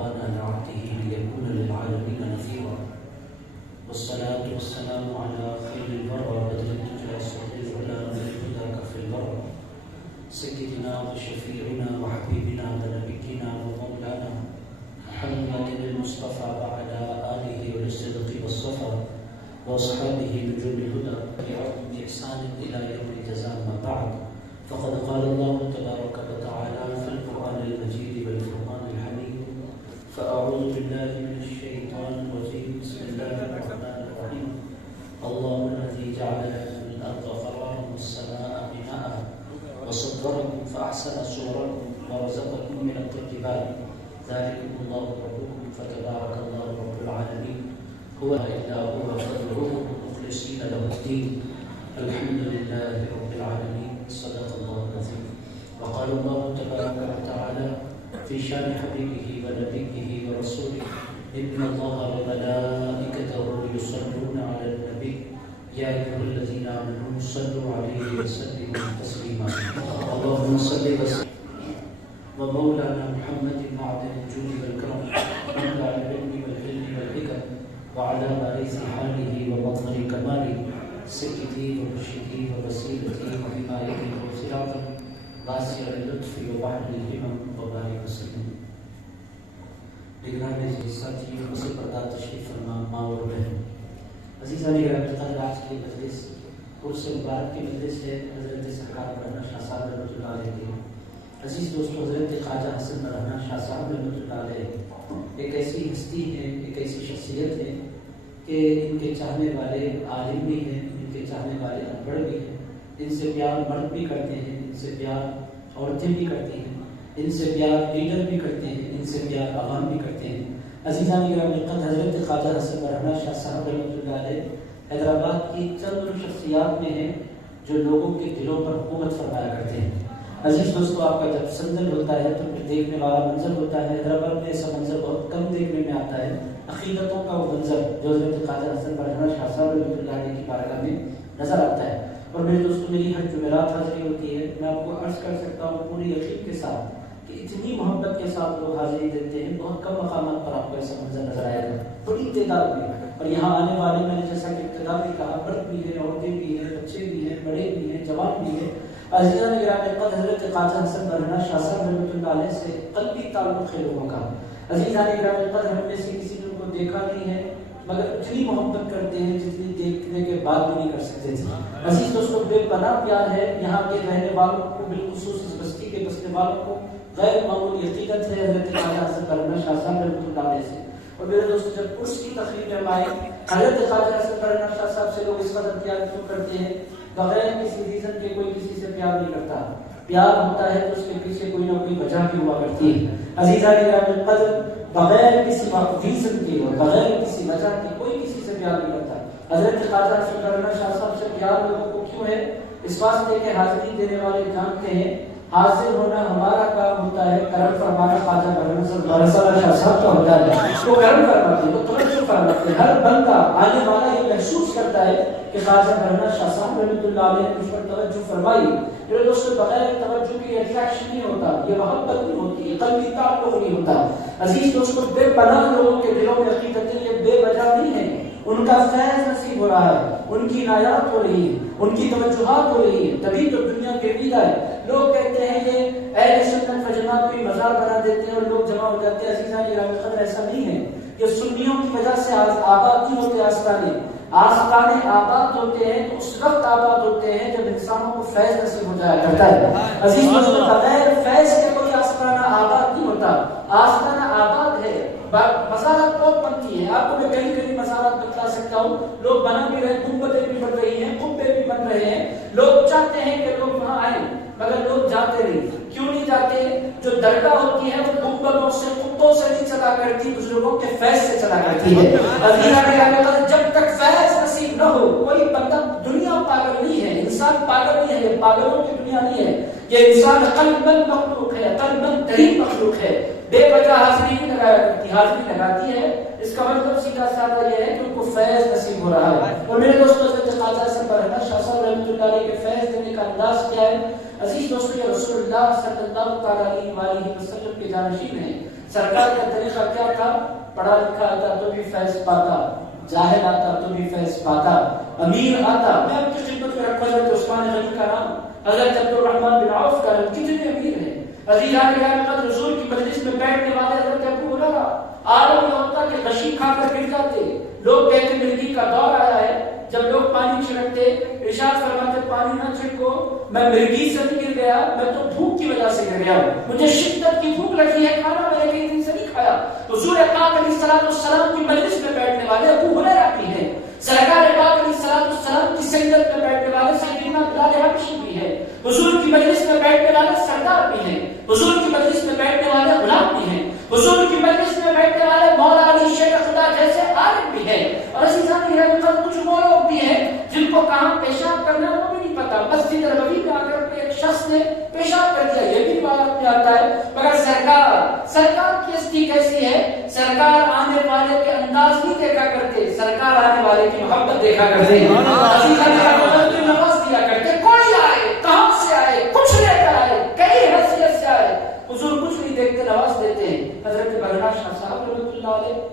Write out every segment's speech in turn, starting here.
الفرقان على عبده ليكون للعالمين نذيرا، والصلاة والسلام على خير البرى بدر الدجى صديق العلا بالهدى كف البرى، سيدنا وشفيعنا وحبيبنا ونبينا ومولانا محمد المصطفى وعلى آله والصدق والصفا وأصحابه نجوم الهدى تبعهم بإحسان إلى يوم الجزاء. ما بعد، فقد قال الله تبارك وتعالى في القرآن المجيد والفرقان الحميد: فأعوذ بالله من الشيطان الرجيم، بسم الله الرحمن الرحيم. الله الذي جعل لكم الأرض قرارا والسماء بناء وصدركم فأحسن صوركم ورزقكم من الطيبات، ذلكم الله ربكم فتبارك الله رب العالمين، هو إلا هو فادعوه مخلصين له الدين، الحمد لله رب العالمين. صدق الله العظيم. وقال الله تبارك وتعالى في شان حبيبه ونبيه ورسوله: إن الله وملائكته يصلون على النبي يا أيها الذين آمنوا صلوا عليه وسلموا تسليما. اللهم صل وسلم ومولانا محمد معدن الجود والكرم منبع العلم والحلم والحكم وعلى بارز حاله ومظهر كماله سيدي ومرشدي ووسيلتي وحمايتي وصراطي واسع اللطف وبحر الهمم وبارك وسلم. نگران ساتھی مسجد پردہ تشریف فرما ماں اور بہن عزیزان گرامی، آج کی مجلس عرس مبارک کی مجلس ہے حضرت سرکار مولانا شاہ صاحب رحمۃ اللہ علیہ کی. عزیز دوستو، حضرت خواجہ حسن مولانا شاہ صاحب رحمۃ اللہ علیہ ایک ایسی ہستی ہے، ایک ایسی شخصیت ہے کہ ان کے چاہنے والے عالم بھی ہیں، ان کے چاہنے والے انپڑھ بھی ہیں، ان سے پیار مرد بھی کرتے ہیں، ان سے پیار عورتیں بھی کرتی ہیں، ان سے پیار لیڈر بھی کرتے ہیں، ان سے پیار عوام بھی کرتے ہیں. عزیزان گرامی، حضرت خواجہ حسن مولانا شاہ صاحب رحمۃ اللہ علیہ حیدرآباد کی چند ان شخصیات میں ہیں جو لوگوں کے دلوں پر حکومت فرمایا کرتے ہیں. عزیز دوستو، آپ کا جب سنجل ہوتا ہے تو پھر دیکھنے والا منظر ہوتا ہے. حیدرآباد میں ایسا منظر بہت کم دیکھنے میں آتا ہے، عقیدتوں کا وہ منظر جو حضرت خواجہ حسن مولانا شاہ صاحب رحمۃ اللہ علیہ کی بارگاہ میں نظر آتا ہے. اور میرے دوستو، میری ہر جمعرات حاضری ہوتی ہے. میں آپ کو عرض کر سکتا ہوں پوری یقین کے ساتھ کہ اتنی محبت کے ساتھ لوگ حاضری دیتے ہیں، بہت کم مقامات پر آپ کو ایسا منظر نظر آئے گا، بڑی تعداد میں. اور یہاں آنے والے، میں نے جیسا کہ ابتدا میں کہا، مرد بھی ہیں، عورتیں بھی ہیں، بچے بھی ہیں، بڑے بھی ہیں، جوان بھی ہیں. عزیزان گرامی، حضرت خواجہ حسن مولانا شاہ صاحب رحمۃ اللہ علیہ سے قلبی تعلق ہے لوگوں کا. عزیزان گرامی، ہم میں سے کسی نے ان کو دیکھا نہیں ہے، مگر اتنی محبت کرتے ہیں جتنی دیکھنے کے بعد بھی نہیں کر سکتے تھے. عزیز دوستو، بے پناہ پیار ہے یہاں کے رہنے والوں کو، بالخصوص اس بستی کے بسنے والوں کو غیر معمولی عقیدت ہے حضرت خواجہ حسن مولانا شاہ صاحب رحمۃ اللہ علیہ سے. اور میرے دوستو، جب اس کی تقریب میں آئے حضرت خواجہ حسن مولانا شاہ صاحب سے لوگ اس قدر پیار کیوں کرتے ہیں؟ بغیر کسی ریزن کے کوئی کسی سے پیار نہیں کرتا. پیار ہوتا ہے تو اس کے پیچھے کوئی نہ کوئی وجہ بھی ہوا کرتی ہے. عزیزان گرامی، بغیر کسی ریزن کے اور بغیر کسی وجہ کے کوئی کسی سے پیار نہیں کرتا. حضرت خواجہ حسن مولانا شاہ صاحب سے پیار لوگوں کو کیوں ہے؟ اس واسطے کہ حاضری دینے والے جانتے ہیں حاضر ہونا ہمارا کام ہوتا ہے، کرم فرمانا خواجہ مولانا شاہ صاحب کا ہوتا ہے. وہ کرم فرماتے ہیں، وہ توجہ فرماتے ہیں. ہر بندہ آنے والا یہ محسوس کرتا ہے کہ خواجہ مولانا شاہ صاحب رحمۃ اللہ علیہ نے اس پر توجہ فرمائی. میرے دوستو، بغیر توجہ کے اٹریکشن نہیں ہوتا، یہ محبت نہیں ہوتی، یہ قلبی تعلق نہیں ہوتا. عزیز دوستو، بے پناہ لوگوں کے دلوں میں عقیدتیں یہ بے وجہ نہیں ہے. ان کا فیض نصیب ہو رہا ہے، ان کی عنایات ہو رہی ہے، ان کی توجہات ہو رہی ہے، تبھی تو دنیا گرویدہ ہے. لوگ کہتے ہیں یہ اہل سنت و جماعت کوئی مزار بنا دیتے ہیں اور لوگ جمع ہو جاتے ہیں. عزیزان گرامی، ایسا نہیں ہے. یہ سنیوں کی وجہ سے آباد نہیں ہوتے آستانے. آستانے آباد ہوتے ہیں تو اس وقت آباد ہوتے ہیں جب انسانوں کو فیض نصیب ہو جایا کرتا ہے. عزیز دوستو، بغیر فیض کے کوئی آستانہ آباد نہیں ہوتا. آستانہ آباد ہے، مزارات بہت بنتی ہیں. آپ کو میں کہیں کہیں مزارات بتلا سکتا ہوں. لوگ بنا بھی رہے، گنبدیں بھی بن رہی ہیں، قبے بھی بن رہے ہیں. لوگ چاہتے ہیں کہ لوگ وہاں آئیں، مگر لوگ جاتے نہیں. کیوں نہیں جاتے؟ جو درگاہ ہوتی ہے وہ گنبدوں سے، قبوں سے نہیں چلا کرتی، بزرگوں کے فیض سے چلا کرتی ہے. جب تک فیض نصیب نہ ہو، کوئی بندہ، دنیا پاگل نہیں ہے، انسان پاگل نہیں ہے، یہ پاگلوں کی دنیا نہیں ہے. یہ انسان قلباً مخلوق ہے، قلباً ترین مخلوق ہے. بے وجہ حاضری نہیں لگایا کرتی، حاضری لگاتی ہے. اس کا مطلب سیدھا سادہ یہ ہے کہ ان کو فیض نصیب ہو رہا ہے. اور میرے دوستوں، حضرت خواجہ حسن مولانا شاہ صاحب رحمۃ اللہ علیہ کے فیض دینے کا انداز کیا ہے؟ عزیز دوستو، یہ رسول اللہ صلی اللہ علیہ وسلم کے جانشین ہیں. سرکار کا طریقہ کیا تھا؟ پڑھا لکھا آتا تو بھی فیض پاتا، جاہل آتا تو بھی فیض پاتا، امیر آتا، میں آپ کی خدمت میں رکھا حضرت عثمان غنی کا نام، حضرت عبد الرحمن بن عوف کا نام، کتنے امیر ہیں عزیزان گرامی، حضور کی مجلس میں بیٹھنے والے حضرت ابو ہریرہ عالم یہ ہوتا کہ غشی کھا کر گر جاتے، لوگ کہتے مرگی کا دور آیا ہے، جب لوگ پانی چھڑکتے ارشاد فرماتے پانی نہ چھڑکو، میں مرگی سے نہیں گر گیا، میں تو بھوک کی وجہ سے گر گیا ہوں، مجھے شدت کی بھوک لگی ہے، کھانا میں نے کئی دن سے نہیں کھایا۔ حضور پاک علیہ السلام کی مجلس میں بیٹھنے والے ابو ہریرہ بھی ہیں، سرکار پاک علیہ السلام کی سیدت میں بیٹھنے والے سیدنا بلال حبشی بھی ہے، حضور کی مجلس میں بیٹھنے والے سردار بھی ہیں، حضور کی مجلس میں بیٹھنے والے غلام بھی ہیں، حضور کی مجلس میں بیٹھنے والے مولا علی شیخ خدا جیسے عالم بھی ہیں، اور عزیزان گرامی کچھ وہ لوگ بھی ہیں جن کو کہاں پیشاب کرنا وہ بھی نہیں پتا، مسجد نبوی میں آ کر ایک شخص نے پیشاب کر دیا، یہ بھی روایت میں آتا ہے، مگر سرکار کی ہستی کیسی ہے؟ سرکار آنے والے کے انداز نہیں دیکھا کرتے، سرکار آنے والے کی محبت دیکھا کرتے، عزیزان گرامی نواز دیا کرتے، کوئی آئے کہاں سے آئے کچھ لے کر آئے کئی حیثیت سے آئے، حضور کچھ نہیں دیکھتے نواز دیتے ہیں۔ حضرت برہنہ شاہ صاحب رحمۃ اللہ علیہ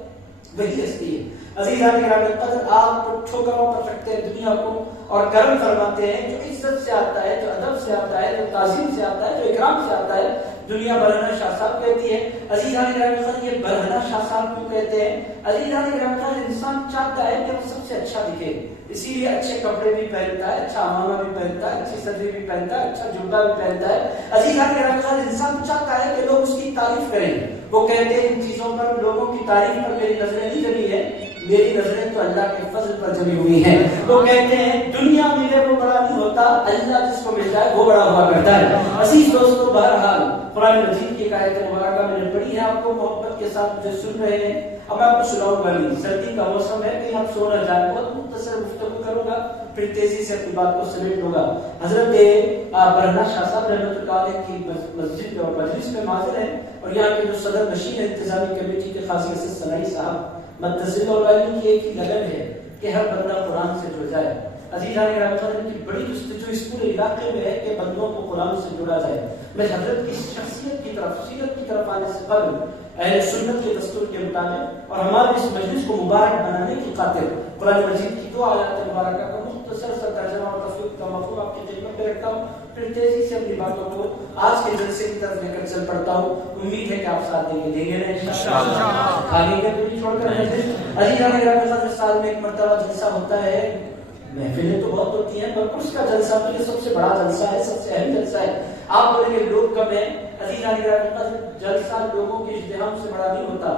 وہی ہستی ہے، عزیزان گرامی قدر آپ ٹھوکروں پر رکھتے ہیں دنیا کو اور کرم فرماتے ہیں، جو عزت سے آتا ہے، جو ادب سے آتا ہے، جو تعظیم سے آتا ہے، جو اکرام سے آتا ہے، دنیا برہنہ شاہ صاحب کہتی ہے۔ عزیزان گرامی یہ برہنہ شاہ صاحب کیوں کہتے ہیں؟ عزیزان گرامی انسان چاہتا ہے کہ وہ سب سے اچھا دکھے، اسی لیے اچھے کپڑے بھی پہنتا ہے، اچھا امامہ بھی پہنتا ہے، اچھی صدری بھی پہنتا ہے، اچھا جوتا بھی پہنتا ہے۔ عزیزان گرامی انسان چاہتا ہے کہ لوگ اس کی تعریف کریں، وہ کہتے ہیں ان چیزوں پر لوگوں کی تعریف پر میری نظریں نہیں جمی ہے، میری نظریں تو اللہ کے فضل پر جمی ہوئی ہیں۔ وہ کہتے ہیں دنیا ملے وہ بڑا نہیں ہوتا، اللہ جس کو مل جائے وہ بڑا ہوا کرتا ہے۔ عزیز دوستو بہرحال قرآن مجید کی ایک آیت مبارکہ میں نے پڑھی ہے، آپ کو محبت کے ساتھ جو سن رہے ہیں، اب میں آپ کو سناؤں گا نہیں، سردی کا موسم ہے کہ آپ سو نہ جائیں، بہت مختصر گفتگو کروں گا پھر تیزی سے اپنی بات کو سمیٹ لوں گا۔ حضرت برہنہ شاہ صاحب رحمۃ اللہ علیہ کی مسجد اور مجلس میں حاضر ہیں، اور یہاں کے جو صدر نشین انتظامی کمیٹی کے خاصیت سے صناعی صاحب متصل اور کی ایک ہی لگن ہے کہ ہر بندہ قرآن سے جڑ جائے۔ عزیزان گرامی کی بڑی جستجو اس پورے علاقے میں ہے کہ بندوں کو قرآن سے جڑا جائے۔ میں حضرت کی شخصیت کی طرف، سیرت کی طرف آنے سے قبل اہل سنت کے دستور کے مطابق اور ہمارے اس مجلس کو مبارک بنانے کی خاطر قرآن مجید کی دو آیات مبارکہ کا مختصر سا ترجمہ اور تفسیر کا مفہوم آپ کی خدمت میں رکھتا ہوں، پھر تیزی سے اپنی باتوں کو آج کے جلسے کی طرف لے کر چل پڑتا ہوں۔ امید ہے کہ آپ ساتھ دیں گے نا انشاءاللہ، خالی کے دل چھوڑ کر نہیں۔ عزیزان گرامی ہر سال میں ایک مرتبہ جلسہ ہوتا ہے، محفلیں تو بہت ہوتی ہیں پر اس کا جلسہ تو یہ سب سے بڑا جلسہ ہے، سب سے اہم جلسہ ہے۔ آپ بولیں گے لوگ کم ہیں، عزیزان گرامی جلسہ لوگوں کے اجتماع سے بڑا نہیں ہوتا،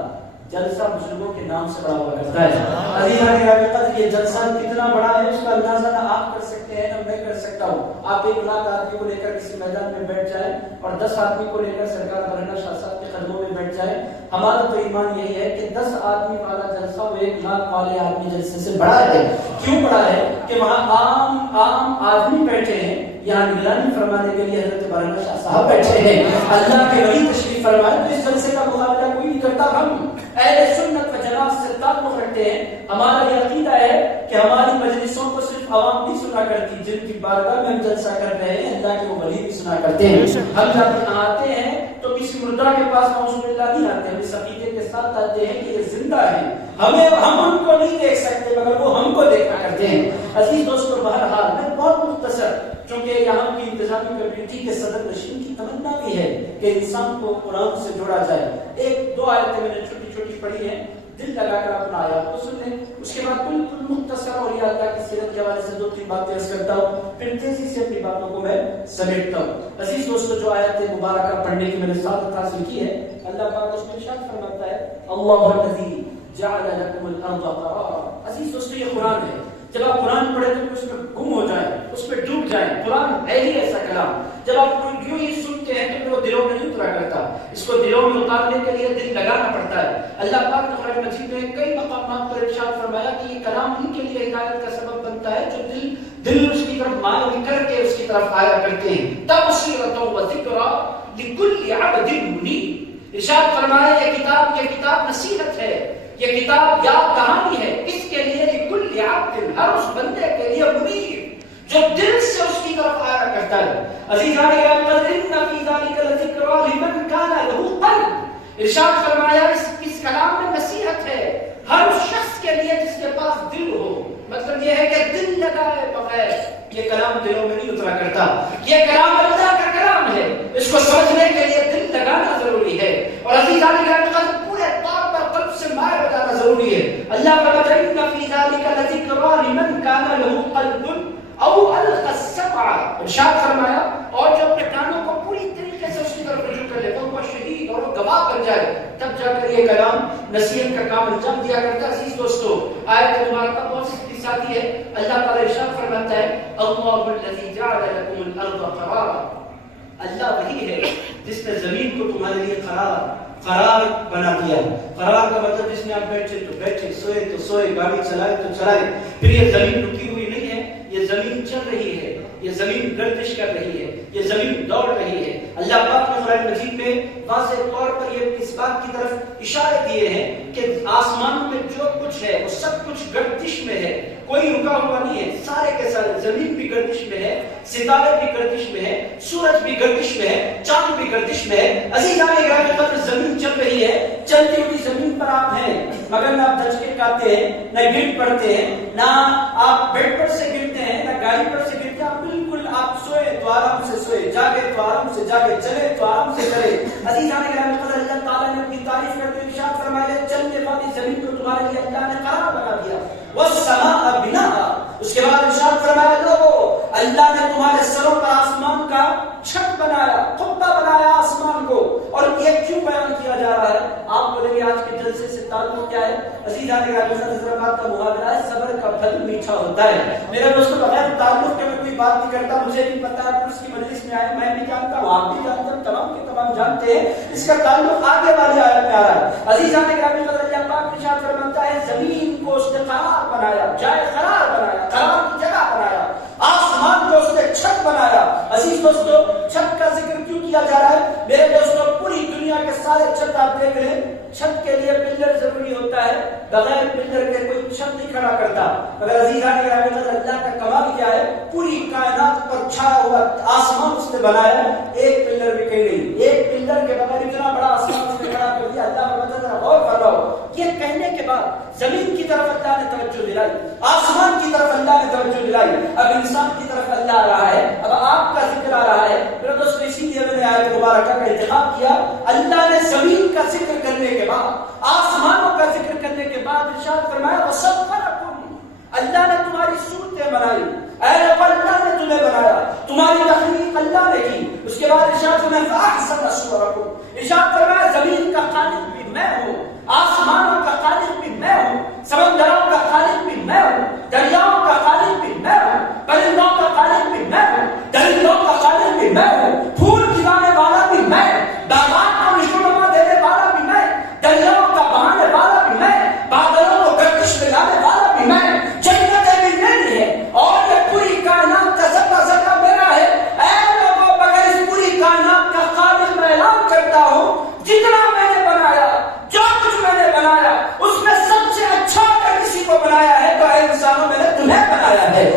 جلسہ بزرگوں کے نام سے بڑا ہوا کرتا ہے۔ عزیزان گرامی یہ جلسہ کتنا بڑا ہے اس کا اندازہ نہ آپ کر سکتے ہیں نہ میں کر سکتا ہوں۔ آپ 1 لاکھ آدمی کو لے کر کسی میدان میں بیٹھ جائیں اور 10 آدمی کو لے کر سرکار برہنہ شاہ صاحب کے قدموں میں بیٹھ جائیں، ہمارا تو ایمان یہی ہے کہ 10 آدمی والا جلسہ وہ 1 لاکھ والے آدمی جلسے سے بڑا ہے۔ کیوں بڑا ہے؟ کہ وہاں عام آدمی بیٹھے ہیں، یہاں نگرانی فرمانے کے لیے حضرت برہنہ شاہ صاحب بیٹھے ہیں، اللہ کے ولی تشریف فرمائے، تو اس جلسے کا مقابلہ کوئی نہیں کرتا۔ ہم اہل سنت و جماعت سے تعلق رکھتے ہیں، ہمارا یہ عقیدہ ہے کہ ہماری مجلسوں کو صرف عوام نہیں سنا کرتی، جن کی بارگاہ میں ہم جلسہ کر رہے ہیں اللہ کے وہ ولی بھی سنا کرتے ہیں۔ ہم جب آتے ہیں تو کسی مردہ کے پاس نعوذ باللہ نہیں آتے، ہم اس عقیدے کے ساتھ آتے ہیں کہ یہ زندہ ہے، ہم ان کو نہیں دیکھ سکتے مگر وہ ہم کو دیکھا کرتے ہیں۔ عزیز دوستو بہرحال میں بہت مختصر، چونکہ یہاں کی انتظامی کمیٹی کے صدر نشین کی تمنا بھی ہے کہ انسان کو قرآن سے جوڑا جائے۔ 1-2 آیتیں میں نے چھوٹی چھوٹی پڑھی ہیں، دل لگا کر اپنا آیات کو سن لیں، اس کے بعد بالکل مختصر اور یہ اللہ کی سیرت کے حوالے سے 2-3 باتیں عرض کرتا ہوں، پھر تیزی سے اپنی باتوں کو میں سمیٹتا ہوں۔ عزیز دوستو جو آیت مبارکہ پڑھنے کی میں نے سعادت حاصل کی ہے، اللہ پاک اس میں ارشاد فرماتا ہے اللہ الذی جعل لکم الارض قرارا۔ عزیز دوستو یہ قرآن ہے، جب آپ قرآن پڑھیں تو اس میں گم ہو جائیں، اس میں ڈوب جائیں، قرآن ہے ہی ایسا کلام، جب آپ یوں ہی سنتے ہیں تو وہ دلوں میں نہیں اترا کرتا، اس کو دلوں میں اتارنے کے لیے دل لگانا پڑتا ہے۔ اللہ پاک نے قرآن مجید میں کئی مقامات پر ارشاد فرمایا کہ یہ کلام ان کے لیے ہدایت کا سبب بنتا ہے جو دل اس کی طرف مائل کر کے اس کی طرف آیا کرتے ہیں۔ تبصرۃ و ذکریٰ لکل عبد منیب، ارشاد فرمایا یہ کتاب نصیحت ہے، یہ کتاب یاد کہانی ہے، اس کے لیے لکل عبد، ہر اس بندے کے لیے منیب جو دل سے اس کی طرف آیا کرتا ہے۔ عزیزان ان فی ذلک لذکریٰ لمن کان لہ قلب، ارشاد فرمایا اس کلام میں نصیحت ہے ہر اس شخص کے لیے جس کے پاس دل ہو. مطلب یہ ہے کہ دل لگائے بغیر یہ کلام دلوں میں نہیں اترا کرتا. یہ کلام اللہ کا کلام ہے, اس کو سمجھنے کے لیے دل لگانا ضروری ہے. اور عزیزان گرامی قدر پورے طور پر قلب سے مائل ہو جانا ضروری ہے. اللہ فرماتا ہے ان فی ذلک لذکریٰ لمن کان لہ قلب او القی السمع. ارشاد فرمایا اور جو اپنے کانوں کو پوری طریقے سے اس کی طرف رجوع کر لے, وہ شہید اور گواہ بن جائے, تب جا کر یہ کلام نصیحت کا کام انجام دیا کرتا ہے. عزیز دوستو, آیت مبارکہ بہت سی ساتھی ہے. اللہ تعالی ارشاد فرماتا ہے اللہ الذی جعل لکم الارض قرارا. اللہ وہی ہے جس نے زمین کو تمہارے لیے قرار بنا دیا. قرار کا مطلب جس میں آپ بیٹھے تو بیٹھے, سوئے تو سوئے, گاڑی چلائے تو چلائے. پھر یہ زمین رکی ہوئی نہیں ہے, یہ زمین چل رہی ہے, یہ زمین گردش کر رہی ہے, یہ زمین دوڑ رہی ہے. اللہ پاک نے قرآن مجید میں واضح طور پر یہ اس بات کی طرف اشارے دیے ہیں کہ آسمانوں میں جو کچھ ہے وہ سب کچھ گردش میں ہے, کوئی رکا ہوا نہیں ہے. سارے کے سارے, زمین بھی گردش میں ہے, ستارے بھی گردش میں ہے, سورج بھی گردش میں ہے, چاند بھی گردش میں ہے. عزیزان گرامی قدر زمین چل رہی ہے, چلتی ہوئی زمین پر آپ ہیں, مگر نہ آپ دھچکے کھاتے ہیں, نہ گر پڑتے ہیں, نہ آپ بیڈ پر سے گرتے ہیں, نہ گاڑی پر سے گرتے ہیں. آپ بالکل آپ سوئے تو آرام سے سوئے, جاگے تو آرام سے جاگے, چلے تو آرام سے چلے. عزیزان گرامی قدر اللہ تعالیٰ نے اپنی تعریف کرتے ہوئے ارشاد فرمایا چلنے والی زمین کو تمہارے لیے اللہ نے قرار بنا دیا. والسماء بناء. اس کے بعد ارشاد فرمایا لوگو اللہ نے تمہارے سروں پر آسمان کا چھت بنایا, قبہ بنایا آسمان کو. اور یہ کیوں بیان کیا جا رہا ہے؟ آپ بولیں گے آج کے جلسے سے تعلق کیا ہے؟ عزیزان گرامی حضرات کا محاورہ ہے صبر کا پھل میٹھا ہوتا ہے. میرے دوستوں بغیر تعلق کے میں کوئی بات نہیں کرتا. مجھے بھی پتا ہے اس کی مجلس میں آئے, میں بھی جانتا ہوں, آپ بھی جانتے ہیں, تمام کے تمام جانتے ہیں. اس کا تعلق آگے والی آیت میں آ رہا ہے. عزیزان گرامی قدر اللہ پاک ارشاد فرماتا ہے زمین کو اس نے قرار بنایا, جائے قرار بنایا, قرار کی جگہ بنایا. آسمان کو اس نے چھت بنایا. عزیز دوستو چھت کا ذکر کیوں کیا جا رہا ہے؟ میرے دوستو پوری دنیا کے سارے چھت آپ دیکھ لیں, چھت کے لیے پلر ضروری ہوتا ہے, بغیر پلر کے کوئی چھت نہیں کھڑا کرتا. مگر عزیزان گرامی قدر اللہ کا کمال کیا ہے, پوری کائنات پر چھایا ہوا آسمان اس نے بنایا, ایک پلر بھی کہیں نہیں. ایک پلر کے بغیر اتنا بڑا آسمان اس نے کھڑا کر دیا. اللہ کا مطلب ذرا غور فرماؤ. یہ کہنے کے بعد زمین کی طرف اللہ نے توجہ دلائی, آسمان کی طرف اللہ نے توجہ دلائی, اب انسان کی طرف اللہ آ رہا ہے, اب آپ کا ذکر آ رہا ہے. میرے دوستو اسی لیے میں نے آیت مبارکہ کا انتخاب کیا. اللہ نے زمین کا ذکر کرنے کے بعد, آسمانوں کا ذکر کرنے کے بعد ارشاد فرمایا وَصَوَّرَكُمْ. اللہ نے تمہاری صورتیں بنائی, اے رب اللہ نے تمہیں بنایا, تمہاری تخلیق اللہ نے کی. اس کے بعد ارشاد فرمایا فَأَحْسَنَ صُوَرَكُمْ. ارشاد فرمایا زمین کا خالق بھی میں ہوں, آسمانوں کا خالق بھی میں ہوں, سمندروں کا خالق بھی میں ہوں, دریاؤں کا خالق بھی میں ہوں, پرندوں کا خالق بھی میں ہوں, درندوں کا خالق بھی میں ہوں, پھول کھلانے والا بھی میں, باغات کو نشوونما دینے والا بھی میں, دریاؤں کا بہانے والا بھی میں, بادلوں کو گردش میں لانے والا بھی میں, جنتیں بھی میری ہے اور یہ پوری کائنات کا ذرہ ذرہ میرا ہے. اے لوگوں مگر اس پوری کائنات کا خالق میں اعلان کرتا ہوں جتنا میں نے بنایا, جو کچھ میں نے بنایا اس میں سب سے اچھا اگر کسی کو بنایا ہے تو اے انسانوں میں نے تمہیں بنایا ہے.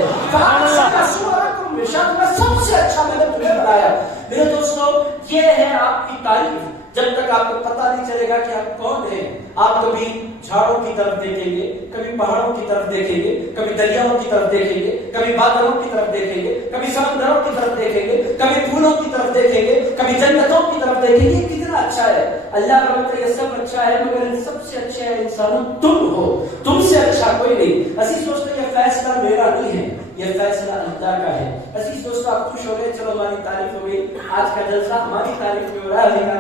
سب سے اچھا میں نے تمہیں بنایا. میرے دوستو یہ ہے آپ کی تعریف. جب تک آپ کو پتہ نہیں چلے گا کہ آپ کون ہیں, آپ کبھی جھاڑوں کی طرف دیکھیں گے, کبھی پہاڑوں کی طرف دیکھیں گے, کبھی دریاؤں کی طرف دیکھیں گے, کبھی بادلوں کی طرف دیکھیں گے, کبھی سمندروں کی طرف دیکھیں گے, کبھی پھولوں کی طرف دیکھیں گے, کبھی جنتوں کی طرف دیکھیں گے. کتنا اچھا ہے. اللہ کا مطلب یہ سب اچھا ہے مگر ان سب سے اچھے انسانوں تم ہو, تم سے اچھا کوئی نہیں. عزیز دوستو یہ فیصلہ میرا نہیں ہے, یہ فیصلہ اللہ کا ہے. عزیز دوستو آپ خوش ہو گئے, چلو ہماری تعریف ہو گئی. آج کا جلسہ ہماری تعریف میں ہو رہا ہے,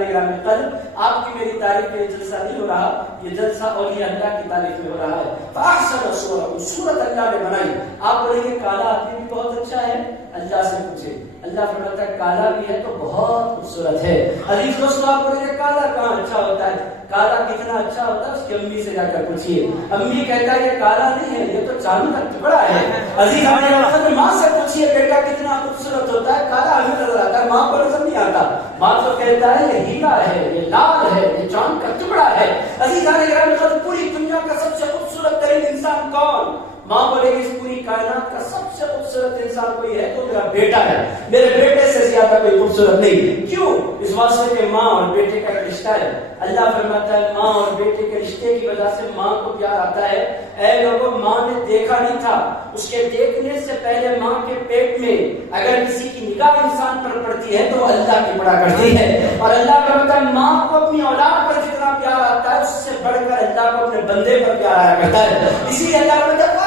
آپ کی میری تعریف میں یہ جلسہ نہیں ہو رہا, یہ جلسہ اولیاء اللہ کی تعریف میں ہو رہا ہے. فَأَحْسَنَ صُوَرَكُمْ. صورت اللہ نے بنائی. آپ بولیں گے کالا آدمی بھی بہت اچھا ہے, اللہ سے پوچھے. اللہ فرماتا ہے کالا بھی ہے تو بہت خوبصورت ہے. عزیز دوستو آپ بولیں گے کالا کہاں اچھا ہوتا ہے, کالا کتنا اچھا ہوتا ہے اس کی امی سے جا کر پوچھیے. امی کہتا ہے کہ کالا نہیں ہے, یہ تو چاند کا ٹکڑا ہے. عزیز ہمارے ماں سے پوچھیے بیٹا کتنا خوبصورت ہوتا ہے, کالا ہمیں نظر آتا ہے, ماں کو نظر نہیں آتا. ماں تو کہتا ہے یہ ہیرا ہے, یہ لال ہے, یہ چاند کا ٹکڑا ہے. عزیز ہمارے پوری دنیا کا سب سے خوبصورت ترین انسان کون؟ ماں بولے گی اس پوری کائنات کا سب سے خوبصورت انسان کوئی ہے تو میرا بیٹا ہے, میرے بیٹے سے زیادہ کوئی خوبصورت نہیں. کیوں؟ اس واسطے کہ ماں اور بیٹے کا ایک رشتہ ہے. اللہ فرماتا ہے ماں اور بیٹے کے رشتے کی وجہ سے ماں کو پیار آتا ہے. اے لوگوں، ماں نے دیکھا نہیں تھا، اس کے دیکھنے سے پہلے ماں کے پیٹ میں اگر کسی کی نگاہ انسان پر پڑتی ہے تو اللہ کی پڑا کرتی ہے. اور اللہ فرماتا ہے ماں کو اپنی اولاد پر جتنا پیار آتا ہے اس سے بڑھ کر اللہ کو اپنے بندے پر پیار آیا کرتا ہے. اسی لیے اللہ فرماتا ہے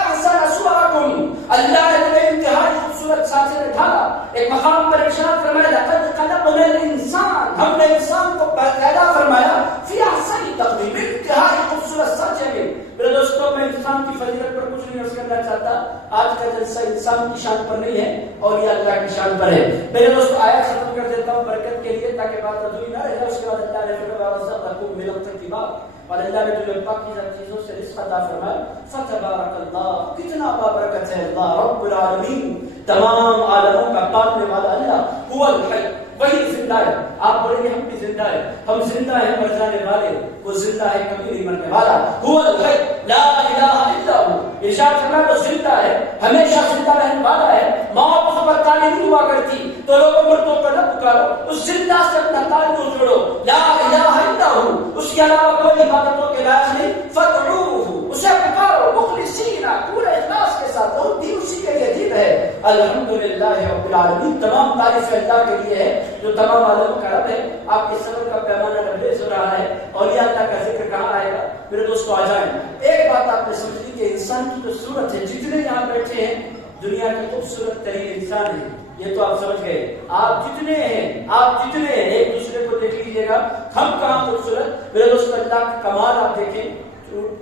اللہ نے تمہیں انتہائی خوبصورت سانچے میں ڈھالا. ایک مقام پر ارشاد فرمایا لقد خلقنا الانسان، ہم نے انسان کو پیدا فرمایا فی احسن تقویم، انتہائی خوبصورت سانچے میں. میرے دوستوں، میں انسان کی فضیلت پر کچھ نہیں عرض کرنا چاہتا. آج کا جلسہ انسان کی شان پر نہیں ہے اور یہ اللہ کی شان پر ہے. میرے دوستوں، آیت ختم کر دیتا ہوں برکت کے لیے تاکہ بات ادھوری نہ رہ جائے. اس کے بعد اللہ نے فرمایا ورزقکم من الطیبات، اور اللہ نے تمہیں پاکیزہ چیزوں سے رزق عطا فرمایا. فتبارک اللہ، کتنا بابرکت ہے اللہ رب العالمین، تمام عالموں کا پالنے والا اللہ. هو الحی، وہی زندہ ہے. آپ بولیں گے ہم بھی زندہ ہے، ہم زندہ ہیں مر جانے والے، وہ زندہ ہے کبھی نہیں مرنے والا. هو الحی لا الہ الا هو، ارشاد فرمایا وہ زندہ ہے، ہمیشہ زندہ رہنے والا ہے. موت خبر تعلیم نہیں ہوا کرتی تو لوگوں مردوں کو نہ پکارو، اس زندہ سے اپنا تعلق جوڑو. لا الہ الا هو، اس کے علاوہ کوئی عبادتوں کے لائق نہیں. فادعوہ، اسے پکارو مخلصین، پورے اخلاص کے ساتھ. اور دین اسی کے لیے دین ہے. الحمدللہ رب العالمین، تمام تعریف اللہ کے لیے ہے جو تمام عالم کا رب ہے. آپ کے صبر کا پیمانہ لبریز ہو رہا ہے. اولیاء اللہ کا ذکر کہاں آئے گا؟ میرے دوستو آ جائیں. ایک بات آپ نے سمجھ لی کہ انسان کی جو صورت ہے، جتنے یہاں بیٹھے ہیں دنیا کے خوبصورت ترین انسان ہیں. یہ تو آپ سمجھ گئے. آپ جتنے ہیں، آپ جتنے ہیں، ایک دوسرے کو دیکھ لیجیے گا ہم کہاں خوبصورت. میرے دوستو، اللہ کا کمال آپ دیکھیں،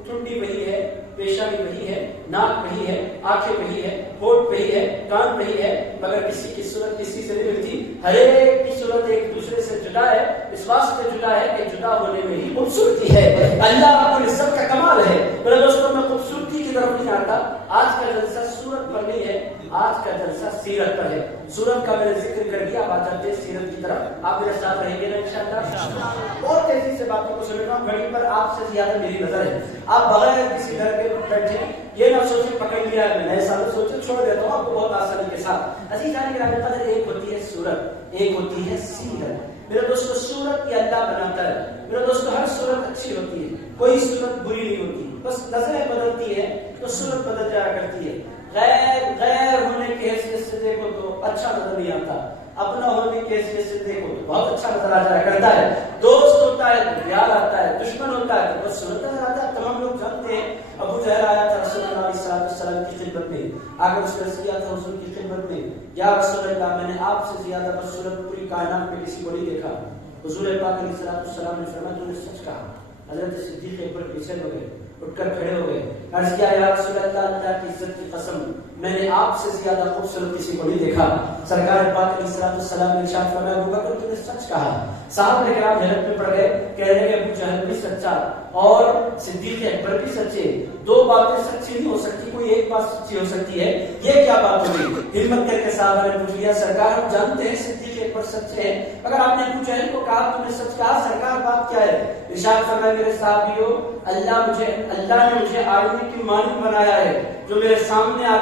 ٹھنڈی وہی ہے، پیشانی وہی ہے، ناک وہی ہے، آنکھیں وہی ہے، ہونٹ وہی ہے، کان وہی ہے، مگر کسی کی صورت کسی سے نہیں ملتی. ہر ایک کی صورت ایک دوسرے سے جدا ہے. اس واسطے جدا ہے کہ جدا ہونے میں ہی خوبصورتی ہے. اللہ رب العزت کا کمال ہے. میرے دوستوں، میں خوبصورتی کی طرف نہیں آتا. آج کا جلسہ صورت پر نہیں ہے، آج کا جلسہ سیرت پر ہے. صورت کا میں نے ذکر کر دیا، بات آتے ہیں سیرت کی طرف. آپ میرے ساتھ رہیں گے نا انشاءاللہ؟ بہت تیزی سے باتوں کو سمجھ رہا ہوں، گھڑی پر آپ سے زیادہ میری نظر ہے. آپ بغیر کسی گھر کے بیٹھے، یہ نہ سوچیں پکڑ لیا ہے میں نے، ایسا نہ سوچیں، چھوڑ دیتا ہوں آپ کو بہت آسانی کے ساتھ. عزیزان گرامی قدر، ایک ہوتی ہے صورت، ایک ہوتی ہے سیرت. میرے دوستو، صورت یہ اللہ بناتا ہے. میرے دوستو، ہر صورت اچھی ہوتی ہے، کوئی صورت بری نہیں ہوتی. بس نظریں بدلتی ہے تو صورت بدل جایا کرتی ہے. غیر ہونے کی حیثیت سے دیکھو تو اچھا نظر نہیں آتا، اپنا ہونے کی حیثیت سے دیکھو تو بہت اچھا نظر آ جایا کرتا ہے. دوست ہوتا ہے تو پیار آتا ہے، دشمن ہوتا ہے تو بس صورت نظر آتا ہے. تمام لوگ جانتے ہیں ابو جہل آیا تھا رسول اللہ علیہ السلام کی خدمت میں، آ کر اس نے عرض کیا تھا حضور کی خدمت میں، یا رسول اللہ، میں نے آپ سے زیادہ بدصورت پوری کائنات میں کسی کو نہیں دیکھا. حضور پاک علیہ السلام نے فرمایا تو نے سچ کہا. حضرت صدیق اکبر پیچھے ہو گئے، اٹھ کر کھڑے ہو گئے، عرض کیا یا رسول اللہ، اللہ کی عزت کی قسم میں نے آپ سے زیادہ خوبصورت کسی کو نہیں دیکھا. سرکار پاک علیہ السلام نے ارشاد فرمایا ابو بکر تو نے سچ کہا. صحابہ کرام حیرت میں پڑ گئے، کہہ رہے کہ ابو جہل بھی سچا اور صدیق اکبر بھی سچے، دو باتیں سچی نہیں ہو سکتی، کوئی ایک بات سچی ہو سکتی ہے، یہ کیا بات ہوئی؟ ہمت کر کے صحابہ نے پوچھ لیا سرکار ہم جانتے ہیں صدیق اکبر سچے ہیں، اگر آپ نے ابو جہل کو کہا تم نے سچ کہا، سرکار بات کیا ہے؟ ارشاد فرمایا میرے صحابیوں، اللہ نے مجھے آدمی کی مانند بنایا ہے، جو میرے سامنے آ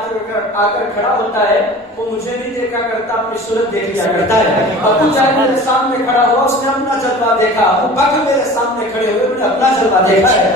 کر کھڑا ہوتا ہے وہ مجھے نہیں دیکھا کرتا، اپنی صورت دیکھ لیا کرتا ہے. ابو جہل میرے سامنے کھڑا ہوا، اس نے اپنا جلوہ دیکھا. ابو بکر میرے سامنے کھڑے ہوئے، انہوں نے اپنا جلوہ دیکھا ہے.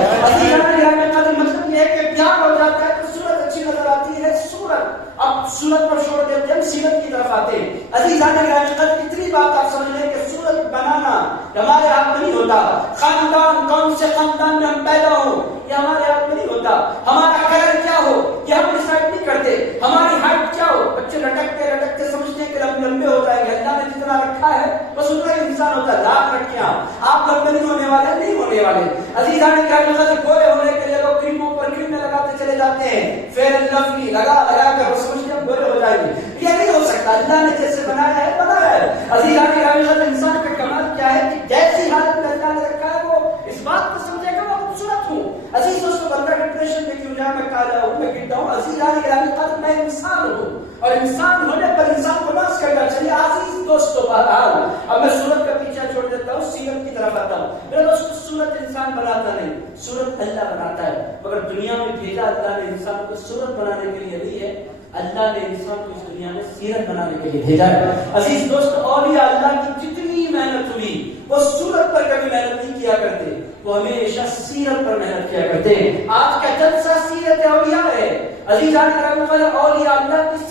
مطلب یہ ہے کہ پیار ہو جاتا ہے تو صورت اچھی نظر آتی ہے. صورت اب صورت پر چھوڑ دیتے ہیں، سیرت کی طرف آتے ہیں. عزیزان گرامی قدر، اتنی بات آپ سمجھ لیں کہ صورت بنانا ہمارے ہاتھ میں نہیں ہوتا. خاندان کون سے خاندان میں ہم پیدا ہوں یہ ہمارے ہاتھ میں نہیں ہوتا. ہمارا کلر کیا ہو یہ ہم ڈیسائیڈ نہیں کرتے. ہماری ہائٹ کیا ہو، بچے لٹکتے لٹکتے سمجھتے ہیں کہ لمبے ہو جائیں گے. اللہ نے جتنا رکھا ہے بس اتنا ہی انسان ہوتا ہے. لاکھ رکھیاں آپ لمبے نہیں ہونے والے، نہیں ہونے والے. عزیزان گرامی قدر، گورے ہونے کے لیے لوگ کریموں پر کریمیں لگاتے چلے جاتے ہیں، فیئر اینڈ لولی لگا کر وہ سمجھتے ہیں گورے ہو جائیں گے. یہ نہیں ہو سکتا. اللہ نے جیسے بنایا ہے بنایا ہے. عزیزان گرامی قدر، انسان کا کمال کیا ہے کہ جیسی حالت میں اللہ نے رکھا ہے وہ اس بات کو سمجھے گا میں خوبصورت ہوں. عزیز دوستو، بندہ ڈپریشن میں کیوں جائے، میں کالا ہوں، میں گرتا ہوں. عزیزان گرامی قدر، میں انسان ہوں اور انسان ہونے پر انسان کو ناز کرنا چاہیے. عزیز دوستو، بہرحال اب میں صورت کا پیچھا چھوڑ دیتا ہوں، سیرت کی طرف آتا ہوں. میرے دوستو، صورت انسان بناتا نہیں، صورت اللہ بناتا ہے. مگر دنیا میں بھیجا اللہ نے انسان کو صورت بنانے کے لیے نہیں ہے، اللہ نے انسان کو اس دنیا میں سیرت بنانے کے لیے بھیجا ہے۔ عزیز دوست، اولیاء اللہ کی جتنی محنت ہوئی وہ صورت پر کبھی محنت نہیں کیا کرتے، وہ ہمیشہ سیرت پر محنت کیا کرتے ہیں۔ آج کا جلسہ سیرت اولیاء ہے۔ عزیزان کرام، اولیاء اللہ کی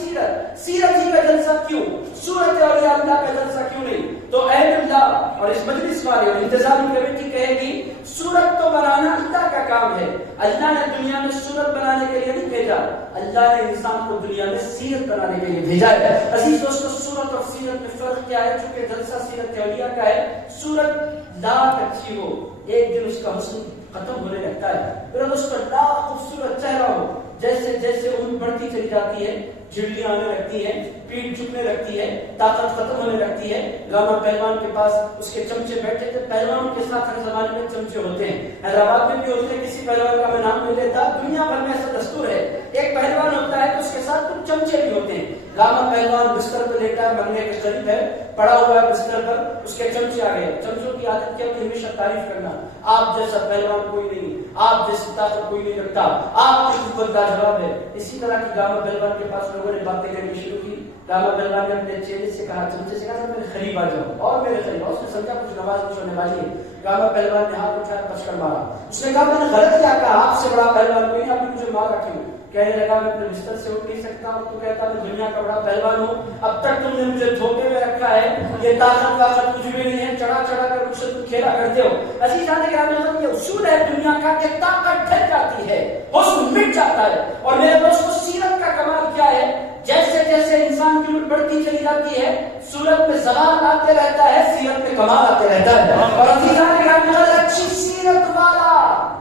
سیرت ہی کا جلسہ کیوں؟ سورت اولیاء اللہ کا جلسہ کیوں نہیں؟ تو اہل اللہ اور اس مجلس والے اور انتظامی کمیٹی کہے گی سورت تو بنانا اللہ کا کام ہے، اللہ نے دنیا میں سورت بنانے کے لیے نہیں بھیجا، اللہ نے انسان کو دنیا میں سیرت بنانے کے لیے بھیجا ہے۔ عزیز دوستو، سورت اور سیرت میں فرق کیا ہے؟ چونکہ جلسہ سیرت اولیاء کا ہے، سورت لاکھ اچھی ہو ایک دن اس کا حسن ختم ہونے لگتا ہے، پھر اس پر لاکھ خوبصورت چہرہ ہو، جیسے جیسے عمر بڑھتی چلی جاتی ہے جھڑیاں آنے لگتی ہے، پیٹ جھکنے لگتی ہے، طاقت ختم ہونے لگتی ہے۔ گاما پہلوان کے پاس اس کے چمچے بیٹھے تھے، پہلوانوں کے ساتھ ہر زمانے میں چمچے ہوتے ہیں، حیدرآباد میں بھی ہوتے ہیں، کسی پہلوان کا میں نام نہیں لیتا، دنیا بھر میں ایسا دستور ہے، ایک پہلوان ہوتا ہے تو اس کے ساتھ کچھ چمچے بھی ہوتے ہیں۔ گاما پہلوان بستر پہ لیٹا ہے، مرنے کے قریب ہے، پڑا ہوا ہے بستر پر، اس کے چمچے آ گئے۔ چمچوں کی عادت کیا ہوتی ہے؟ ہمیشہ تعریف کرنا، آپ جیسا پہلوان کوئی نہیں، آپ جیسی طاقت کوئی نہیں رکھتا، آپ کی قوت لاجواب ہے۔ اسی طرح کی گاما پہلوان کے پاس لوگوں نے باتیں کرنی شروع کی۔ گاما پہلوان نے اپنے چہرے سے کہا، چمچے سے کہا، میرے قریب آ جاؤ اور میرے قریب آؤ۔ اس نے سمجھا کچھ نواز کچھ ہونے والی ہے۔ گاما پہلوان نے ہاتھ اٹھایا، پچکڑ مارا۔ اس نے کہا میں نے غلط کیا کہا؟ آپ سے بڑا پہلوان کوئی نہیں، آپ نے مجھے مارا کیوں؟ کہنے لگا میں اپنے بستر سے اٹھ نہیں سکتا ہوں، تو کہتا میں دنیا کا بڑا پہلوان ہوں، اب تک تم نے مجھے دھوکے میں رکھا ہے، یہ طاقت کچھ بھی نہیں ہے، چڑھا چڑھا کر مجھ سے تم کھیلا کرتے ہو۔ عزیزان کرام، یہ اصول ہے دنیا کا کہ طاقت ڈھل جاتی ہے، حسن مٹ جاتا ہے۔ اور میرے دوستو، سیرت کا کمال کیا ہے؟ جیسے جیسے انسان کی عمر بڑھتی چلی جاتی ہے، صورت میں زوال آتے رہتا ہے، سیرت میں کمال آتے رہتا ہے۔ اور عزیزان کرام، اچھی سیرت والا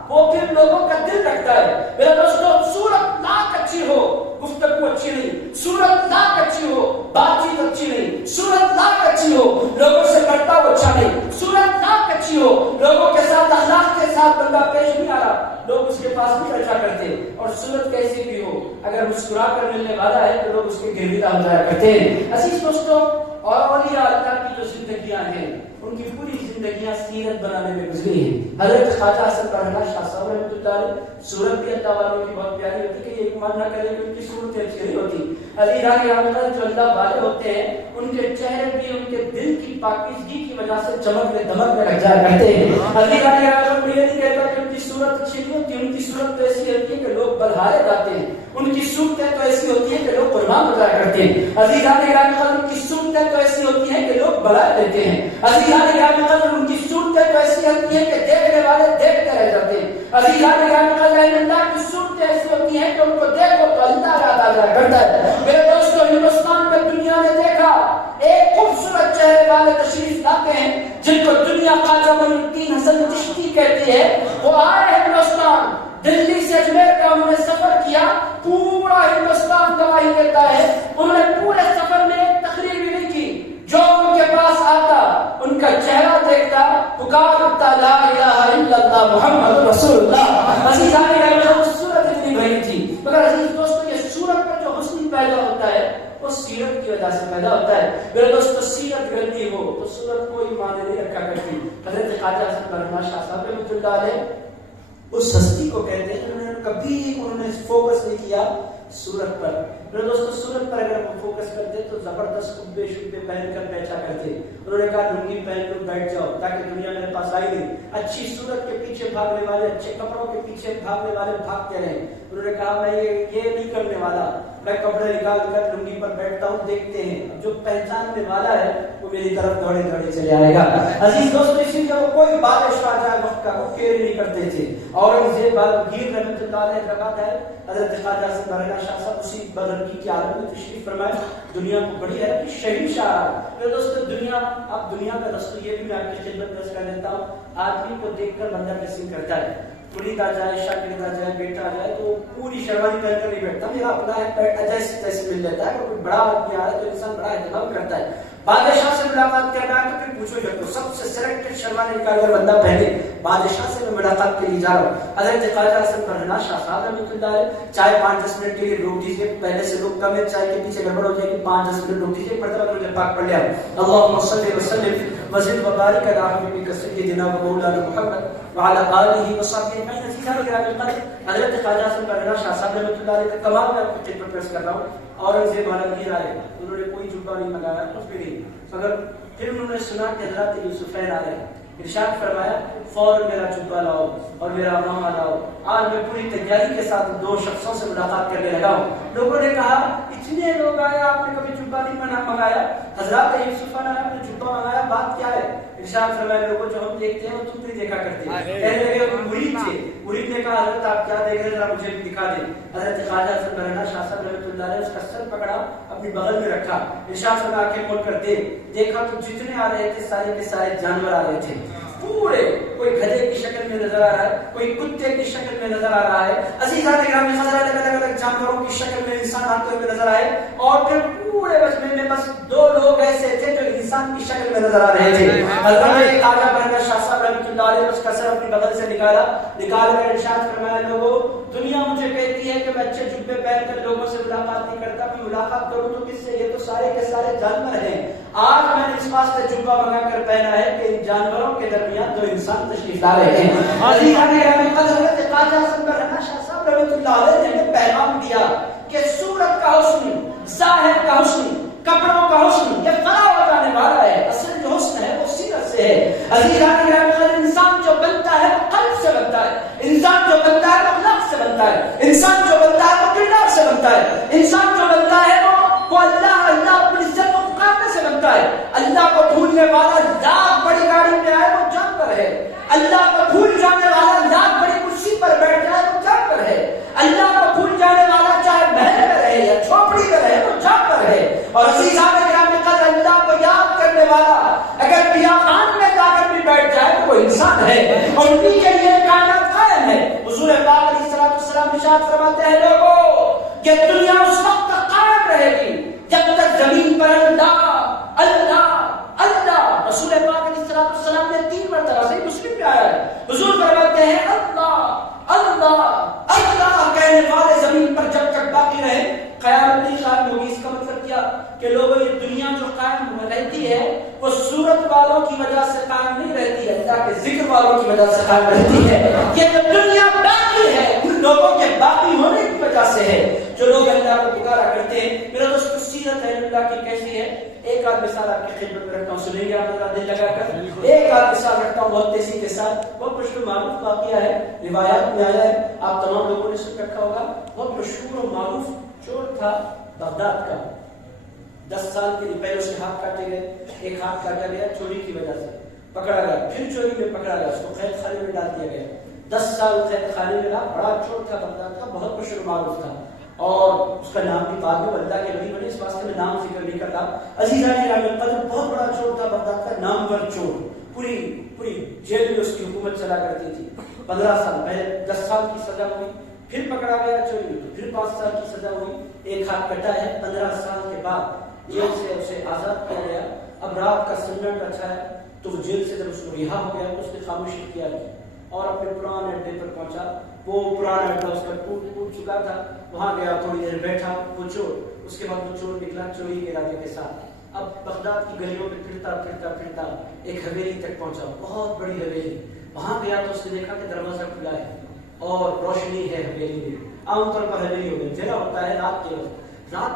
وہ پھر لوگوں کا دل رکھتا ہے۔ میرے دوستو، صورت لاکھ اچھی ہو، گفتگو اچھی نہیں، صورت لاکھ اچھی ہو، بات چیت اچھی نہیں، صورت لاکھ اچھی ہو، لوگوں سے برتاؤ اچھا نہیں، صورت لاکھ اچھی ہو، لوگوں کے ساتھ اخلاق کے ساتھ بندہ پیش نہیں آ رہا، لوگ اس کے پاس نہیں رجا کرتے۔ اور صورت کیسی بھی ہو، اگر مسکرا کر ملنے والا ہے تو لوگ اس کے گرویدہ ہو جایا کرتے ہیں۔ عزیز دوستو، اولیاء اللہ کی جو زندگیاں ہیں ان کی پوری زندگیاں سیرت بنانے میں گزری ہیں۔ حضرت خواجہ حسن برہنہ شاہ صاحب رحمۃ اللہ علیہ، صورت بھی اللہ والوں کی بہت پیاری ہوتی ہے کہ یہ مان نہ کرے کہ ان کی صورت اچھی نہیں ہوتی۔ عزیزان کرام، جو اللہ والے ہوتے ہیں ان کے چہرے بھی ان کے دل کی پاکیزگی کی وجہ سے چمکنے دمکنے لگ جایا کرتے ہیں۔ عزیزان کرام، یہ نہیں کہتا کہ ان کی صورت اچھی نہیں ہوتی، ان کی صورت تو ایسی ہوتی ہے کہ لوگ بلہارے جاتے ہیں، ان کی صورتیں تو ایسی ہوتی ہیں کہ لوگ قربان ہو جایا کرتے ہیں۔ عزیزان کرام، ان کی صورتیں تو ایسی ہوتی ہیں کہ لوگ بلا لیتے ہیں۔ عزیزان کرام، ان کی صورتیں تو ایسی ہوتی ہیں کہ دیکھنے والے دیکھتے رہ جاتے ہیں۔ عزیزان کرام، اللہ کی صورتیں ایسی ہوتی ہیں کہ ان کو دیکھو تو اللہ یاد آ جایا کرتا ہے۔ میرے دوستو، ہندوستان میں دنیا نے دیکھا ایک خوبصورت چہرے والے تشریف لاتے ہیں جن کو دنیا خواجہ معین الدین حسن چشتی کہتی ہے، وہ آئے ہندوستان، دلی سے اجمیر کا انہوں نے سفر کیا، پورا ہندوستان گواہی دیتا ہے، انہوں نے پورے سفر میں ایک تقریر بھی نہیں کی، جو ان کے پاس آتا ان کا چہرہ دیکھتا پکارتا لا الہ الا اللہ محمد رسول اللہ۔ عزیزان کرام، صورت اتنی بڑی تھی، مگر عزیز دوستو، یہ صورت کا جو حسن پیدا ہوتا ہے وہ سیرت کی وجہ سے پیدا ہوتا ہے۔ میرے دوستو، سیرت گندی ہو تو صورت کوئی معنی نہیں رکھا کرتی۔ حضرت خواجہ حسن برہنہ شاہ صاحب رحمۃ اللہ علیہ اس ہستی کو کہتے ہیں انہوں نے کبھی فوکس نہیں کیا صورت پر۔ میرے دوستو، صورت پر اگر وہ فوکس کرتے تو زبردست قبے شبے پہن کر بیٹھا کرتے۔ انہوں نے کہا لنگی پہن کر بیٹھ جاؤ تاکہ دنیا میرے پاس آئی نہیں۔ اچھی صورت کے پیچھے بھاگنے والے، اچھے کپڑوں کے پیچھے بھاگنے والے بھاگتے رہے۔ انہوں نے کہا میں یہ نہیں کرنے والا، میں کپڑے نکال کر لنگی پر بیٹھتا ہوں، دیکھتے ہیں جو پہچاننے والا ہے وہ میری طرف دوڑے دوڑے چلے آئے گا۔ عزیز دوستو، اسی لیے وہ کوئی بارش آ جائے وقت کا وہ کیئر نہیں کرتے تھے۔ اورنگزیب گیر رحمۃ اللہ علیہ کا بات ہے، حضرت خواجہ حسن برہنہ شاہ صاحب اسی بدرگی کی عالم میں تشریف فرمائے، دنیا کو بڑی ہے کہ شہری شاہ۔ میرے دوستو، دنیا اب دنیا کا دوستو یہ بھی میں آپ کی خدمت میں کر دیتا ہوں، آدمی کو دیکھ کر بندہ کیسے کرتا ہے، مرید آ جائے، شاگرد آ جائے، بیٹا آ جائے تو پوری شیروانی پہن کر نہیں بیٹھتا، میرا اپنا ہے جیسے تیسے مل لیتا ہے۔ کوئی بڑا آدمی آ رہا ہے تو انسان بڑا اہتمام کرتا ہے۔ بادشاہ سے ملاقات کرنا ہے تو پھر پوچھو جب سب سے سلیکٹڈ شیروانی نکال کر بندہ پہنے، بادشاہ سے میں ملاقات کے لیے جا رہا ہوں۔ حضرت خواجہ حسن برہنہ شاہ صاحب رحمۃ اللہ علیہ چائے 5-10 منٹ کے لیے روک دیجیے، پہلے سے لوگ کم ہے، چائے کے پیچھے گڑبڑ ہو جائے گی، 5-10 منٹ روک دیجیے، مرتبہ مجھے پاک پڑھ لیا۔ اللہم صلی وسلم وزد وبارک علی حبیبک سیدنا و مولانا محمد وعلی آلہ وصحبہ اجمعین۔ حضرت خواجہ حسن برہنہ شاہ صاحب رحمۃ اللہ علیہ کا کمال میں آپ کو خدمت پیش کر رہا ہوں۔ اورنگزیب عالمگیر آئے، انہوں نے کوئی جبہ نہیں منگایا، کچھ بھی نہیں، مگر پھر انہوں نے سنا کہ حضرت یوسفین آ رہے ہیں، ارشاد فرمایا فوراً میرا جبہ لاؤ اور میرا امامہ لاؤ، آج میں پوری تیاری کے ساتھ 2 شخصوں سے ملاقات کرنے لگا ہوں۔ لوگوں نے کہا اتنے لوگ آئے، آپ نے کبھی جبہ نہیں منگایا؟ حضرت یوسف نے آپ نے جبہ منگایا، بات کیا ہے؟ ارشاد فرمایا لوگوں جو ہم دیکھتے ہیں وہ تم نہیں دیکھا کرتے۔ کہنے لگے وہ مرید تھے، مرید نے کہا حضرت آپ کیا دیکھ رہے ہیں، ذرا مجھے بھی دکھا دیں۔ حضرت خواجہ حسن برہنہ شاہ صاحب رحمۃ اللہ علیہ اس کا سر پکڑا، اپنی بغل میں رکھا، ارشاد فرمایا آنکھیں کھول کر دیکھا تو جتنے آ رہے تھے سارے کے سارے جانور آ رہے تھے، پورے، کوئی گدھے کی شکل میں نظر آ رہا ہے، کوئی کتے کی شکل میں نظر آ رہا ہے، عزیزان گرامی الگ الگ جانوروں کی شکل میں انسان آتے ہوئے نظر آئے، اور پھر پورے مجمع میں بس 2 لوگ ایسے تھے جو انسان کی شکل میں نظر آ رہے تھے۔ حضرت خواجہ برہنہ شاہ صاحب رحمۃ اللہ علیہ اس کا سر اپنی بغل سے نکال کر ارشاد فرمایا لوگوں دنیا مجھے کہتی ہے کہ میں اچھے جبے پہن کر لوگوں سے ملاقات نہیں کرتا، میں ملاقات کروں تو کس سے، یہ تو سارے کے سارے جانور ہیں۔ آج میں نے اس واسطے جبہ منگا کر پہنا ہے کہ ان جانوروں کے درمیان 2 انسان تشریف لا رہے ہیں۔ عزیزان گرامی حضرت خواجہ حسن برہنہ شاہ صاحب رحمۃ اللہ علیہ نے پیغام دیا کہ صورت کا حسن، ظاہر کا حسن، کپڑوں کا حسن یہ فنا ہو جانے والا ہے، اصل جو حسن ہے وہ سیرت سے ہے۔ عزیزان گرامی انسان جو بنتا ہے وہ قلب سے بنتا ہے، انسان جو بنتا ہے وہ اخلاق سے بنتا ہے، انسان جو بنتا ہے وہ کردار سے بنتا ہے، انسان جو بنتا ہے وہ اللہ اپنی عزت و مقابلے سے بنتا ہے۔ اللہ کو بھولنے والا لاکھ بڑی گاڑی میں آئے وہ جانور ہے، اللہ کو بھول جانے والا لاکھ بڑی کرسی پر بیٹھ جائے وہ جانور ہے، اللہ کو بھول جانے والا چاہے محل میں رہے یا جھوپڑی میں رہے وہ جانور ہے۔ اور عزیزان گرامی قدر اللہ کو یاد کرنے والا اگر بیابان میں جا کر بھی بیٹھ جائے تو وہ انسان ہے، اور انہی کے لیے کائنات قائم ہے۔ حضور پاک علیہ الصلوۃ والسلام ارشاد فرماتے ہیں لوگوں کہ دنیا اس وقت تک قائم رہے گی جب تک زمین پر اللہ اللہ اللہ، رسول پاک علیہ الصلوۃ والسلام نے 3 مرتبہ صحیح مسلم میں آیا ہے، حضور فرماتے ہیں اللہ اللہ اللہ کہنے والے زمین پر جب تک باقی رہے قیامت نہیں قائم ہوگی۔ اس کا مطلب کیا کہ لوگوں یہ دنیا جو قائم رہتی ہے وہ صورت والوں کی وجہ سے قائم نہیں رہتی ہے، اللہ کے ذکر والوں کی وجہ سے قائم رہتی ہے۔ یہ جو دنیا باقی ہے ان لوگوں کے باقی ہونے کی وجہ سے ہے، جو لوگ اللہ کو پکارا کرتے ہیں۔ میرا دوستو سیرت ہے اللہ کی کیسی ہے، ایک آدھ مثال آپ کی خدمت میں رکھتا ہوں، سنیں گے آپ ذرا دل لگا کر، ایک آدھ مثال رکھتا ہوں بہت تیزی کے ساتھ، بہت مشہور معروف واقعہ ہے، روایات میں آیا ہے، آپ تمام لوگوں نے سن رکھا ہوگا۔ بہت مشہور و معروف چور تھا بغداد کا، 10 سال کے لیے پہلے اس کے ہاتھ کاٹے گئے، ایک ہاتھ کاٹا گیا چوری کی وجہ سے، پکڑا گیا، پھر چوری میں پکڑا گیا، اس کو قید خانے میں ڈال دیا گیا، 10 سال قید خانے میں رہا۔ بڑا چور تھا بغداد کا، بہت مشہور معروف تھا، اور اس کا نام بھی بعد میں اللہ کے نبی بنے، اس واسطے میں نام ذکر نہیں کرتا۔ عزیزان گرامی قدر بہت بڑا چور تھا بغداد کا، نامور چور، پوری جیل میں اس کی حکومت چلا کرتی تھی۔ 15 سال پہلے 10 سال کی سزا ہوئی، پھر پکڑا گیا چوری میں، پھر 5 سال کی سزا ہوئی، ایک ہاتھ کٹا ہے، 15 سال کے بعد جیل سے اسے آزاد کیا گیا۔ اب رات کا سناٹا اچھا ہے تو وہ جیل سے جب اس کو رہا ہو گیا تو اس نے خاموشی اختیار کی اور اپنے پرانے اڈے پر پہنچا۔ وہ پرانا اڈا اس کا ٹوٹ چکا تھا، وہاں گیا، تھوڑی دیر بیٹھا وہ چور، اس کے بعد وہ چور نکلا چوری کے ارادے کے ساتھ۔ اب بغداد کی گلیوں میں پھرتا ایک حویلی تک پہنچا، بہت بڑی حویلی، وہاں گیا تو اس نے دیکھا کہ دروازہ کھلا ہے اور روشنی ہے حویلی میں۔ عام طور پر حویلی ہو گئی جگہ ہوتا ہے رات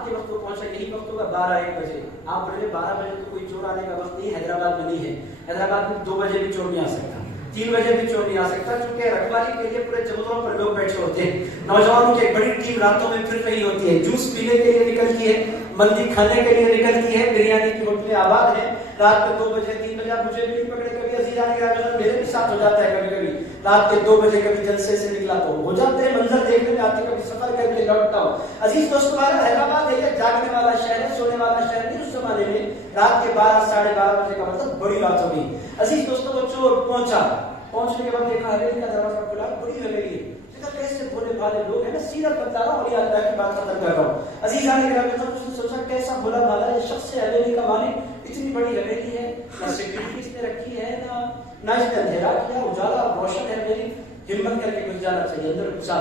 کے وقت وہ پہنچا، یہی وقت ہوگا 12-1 بجے۔ آپ بولے 12 بجے تو کوئی چور آنے کا وقت نہیں، حیدرآباد میں نہیں ہے، حیدرآباد میں 2 بجے بھی چور نہیں آ سکتا، 3 بجے بھی چور نہیں آ سکتا، چونکہ رکھوالی کے لیے پورے چبوتروں پر لوگ بیٹھے ہوتے ہیں، نوجوانوں کی ایک بڑی ٹیم راتوں میں پھر رہی ہوتی ہے، جوس پینے کے لیے نکلتی ہے، مندی کھانے کے لیے نکلتی ہے، بریانی کی ہوٹلیں آباد ہیں، رات کے 2 بجے 3 بجے مجھے بھی نہیں پکڑے، کبھی عزیزان گرامی میرے بھی ساتھ ہو جاتا ہے، کبھی کبھی رات کے 2 بجے کبھی جلسے سے نکلا تو ہو جاتے ہیں، منظر دیکھنے میں آتے، کبھی سفر کر کے لوٹتا ہوں۔ عزیز دوستو حیدرآباد ہے جاگنے والا شہر ہے، سونے والا شہر نہیں، اس زمانے میں رات کے 12-12:30 بجے کا مطلب بڑی رات ہوگی۔ عزیز دوستو وہ چور پہنچنے کے بعد دیکھا حویلی کا دروازہ کھلا، بڑی حویلی ہے، کیسے بھولے بھالے لوگ ہیں، میں سیرت بتا رہا ہوں اور یہ اللہ کی بات ختم کر رہا ہوں۔ عزیزان گرامی اس نے سوچا کیسا بھولا بھالا یہ شخص ہے، حویلی کا مالک، اتنی بڑی حویلی ہے، نہ سیکورٹی اس نے رکھی ہے، نہ اس نے اندھیرا کیا، اجالا روشن ہے حویلی، ہمت کر کے گھس جانا چاہیے، اندر گھسا،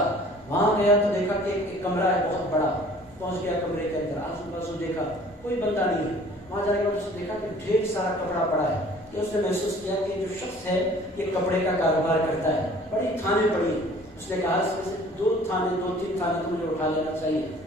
وہاں گیا تو دیکھا کہ ایک کمرہ ہے بہت بڑا، پہنچ گیا کمرے کے اندر، آزو بازو دیکھا کوئی بندہ نہیں ہے، وہاں جا کے اس نے دیکھا کہ ڈھیر سارا کپڑا پڑا ہے، کہ اس نے محسوس کیا کہ جو شخص ہے یہ کپڑے کا کاروبار کرتا ہے، بڑی تھانے پڑی، اس نے کہا اس میں سے 2-3 تھانے تو مجھے اٹھا لینا چاہیے،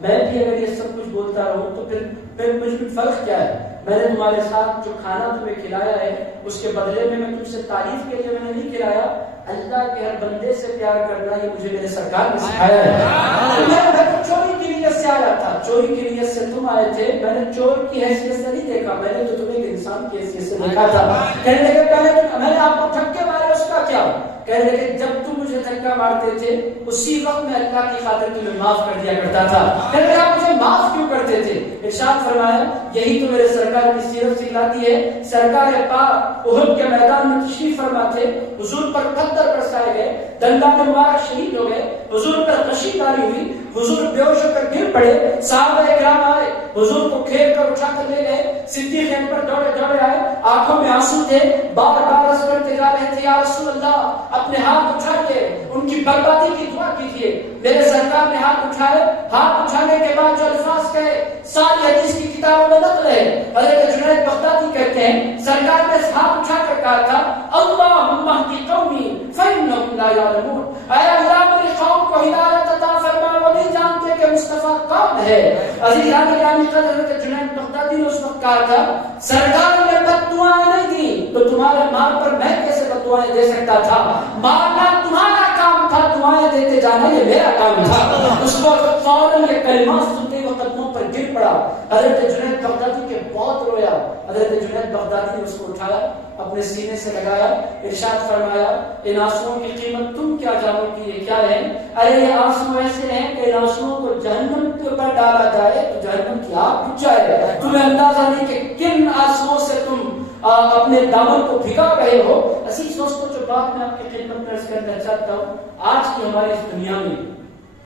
میں بھی اگر یہ سب کچھ بولتا رہوں تو پھر مجھ میں فرق کیا ہے؟ میں نے تمہارے ساتھ جو کھانا تمہیں کھلایا ہے اس کے بدلے میں تم سے تعریف کے لیے میں نے نہیں کھلایا. اللہ کے ہر بندے سے پیار کرنا یہ مجھے میرے سرکار نے سکھایا ہے. میں چوری کی نیت سے آیا تھا, چوری کی نیت سے تم آئے تھے, میں نے چور کی حیثیت سے نہیں دیکھا, میں نے تو تمہیں ایک انسان کی حیثیت سے دیکھا تھا. کہنے لگے میں نے آپ کو دھکے مارے, اس کا کیا؟ کہنے لگے جب تم مجھے دھکا مارتے تھے اسی وقت میں اللہ کی خاطر تمہیں معاف کر دیا کرتا تھا. کہنے لگے آپ مجھے معاف کیوں کرتے تھے؟ ارشاد فرمایا یہی تو میرے سرکار کی سیرت سکھلاتی ہے. سرکار پاک احد کے میدان میں تشریف فرما تھے, حضور پر پتھر برسائے گئے, دندان مبارک شہید ہو گئے, حضور پر غشی کاری ہوئی, حضور بے ہوش ہو کر گر پڑے, صحابہ کرام آئے حضور کو کھیر کر اٹھا کر لے گئے, صدیق اکبر دوڑے آئے, آنکھوں میں آنسو تھے, بار بار عرض کرتے جا رہے تھے یا رسول اللہ اپنے ہاتھ اٹھائیے, ان کی بربادی کی دعا کیجیے. میرے سرکار نے ہاتھ اٹھائے, ہاتھ اٹھانے کے بعد جو الفاظ کہے ساری حدیث کی کتابوں میں نقل ہے. حضرت جنید بغدادی کہتے ہیں سرکار نے ہاتھ اٹھا کر کہا تھا اللہم اہدی قومی فانہم لا یعلمون, اے اللہ میری قوم کو ہدایت عطا فرما, وہ نہیں جانتے کہ مصطفیٰ کون ہے. عزیزان گرامی قدر حضرت جنید بغدادی نے اس وقت کہا تھا سرکار نے بد دعائیں نہیں دی تو تمہارے مال پر میں کیسے بد دعائیں دے سکتا تھا؟ مارنا تمہارا کام تھا, دعائیں دیتے جانا یہ میرا کام تھا. اس کو فوراً یہ کلمات سنتے وہ قدموں پر گر پڑا. حضرت جنید بغدادی کے بہت رویا. حضرت جنید بغدادی نے اس کو اٹھایا, اپنے سینے سے لگایا, ارشاد فرمایا ان آنسوؤں کی قیمت تم کیا جانو کہ یہ کیا ہے؟ ارے یہ آنسو ایسے ہیں کہ ان آنسوؤں کو جہنم کے اوپر ڈالا جائے تو جہنم کی آگ بجھ جائے. تمہیں اندازہ نہیں کہ کن آنسوؤں سے تم اپنے دامن کو بھگا رہے ہو. عزیز دوستوں جو بات میں آپ کی خدمت میں عرض کرنا چاہتا ہوں, آج کی ہماری اس دنیا میں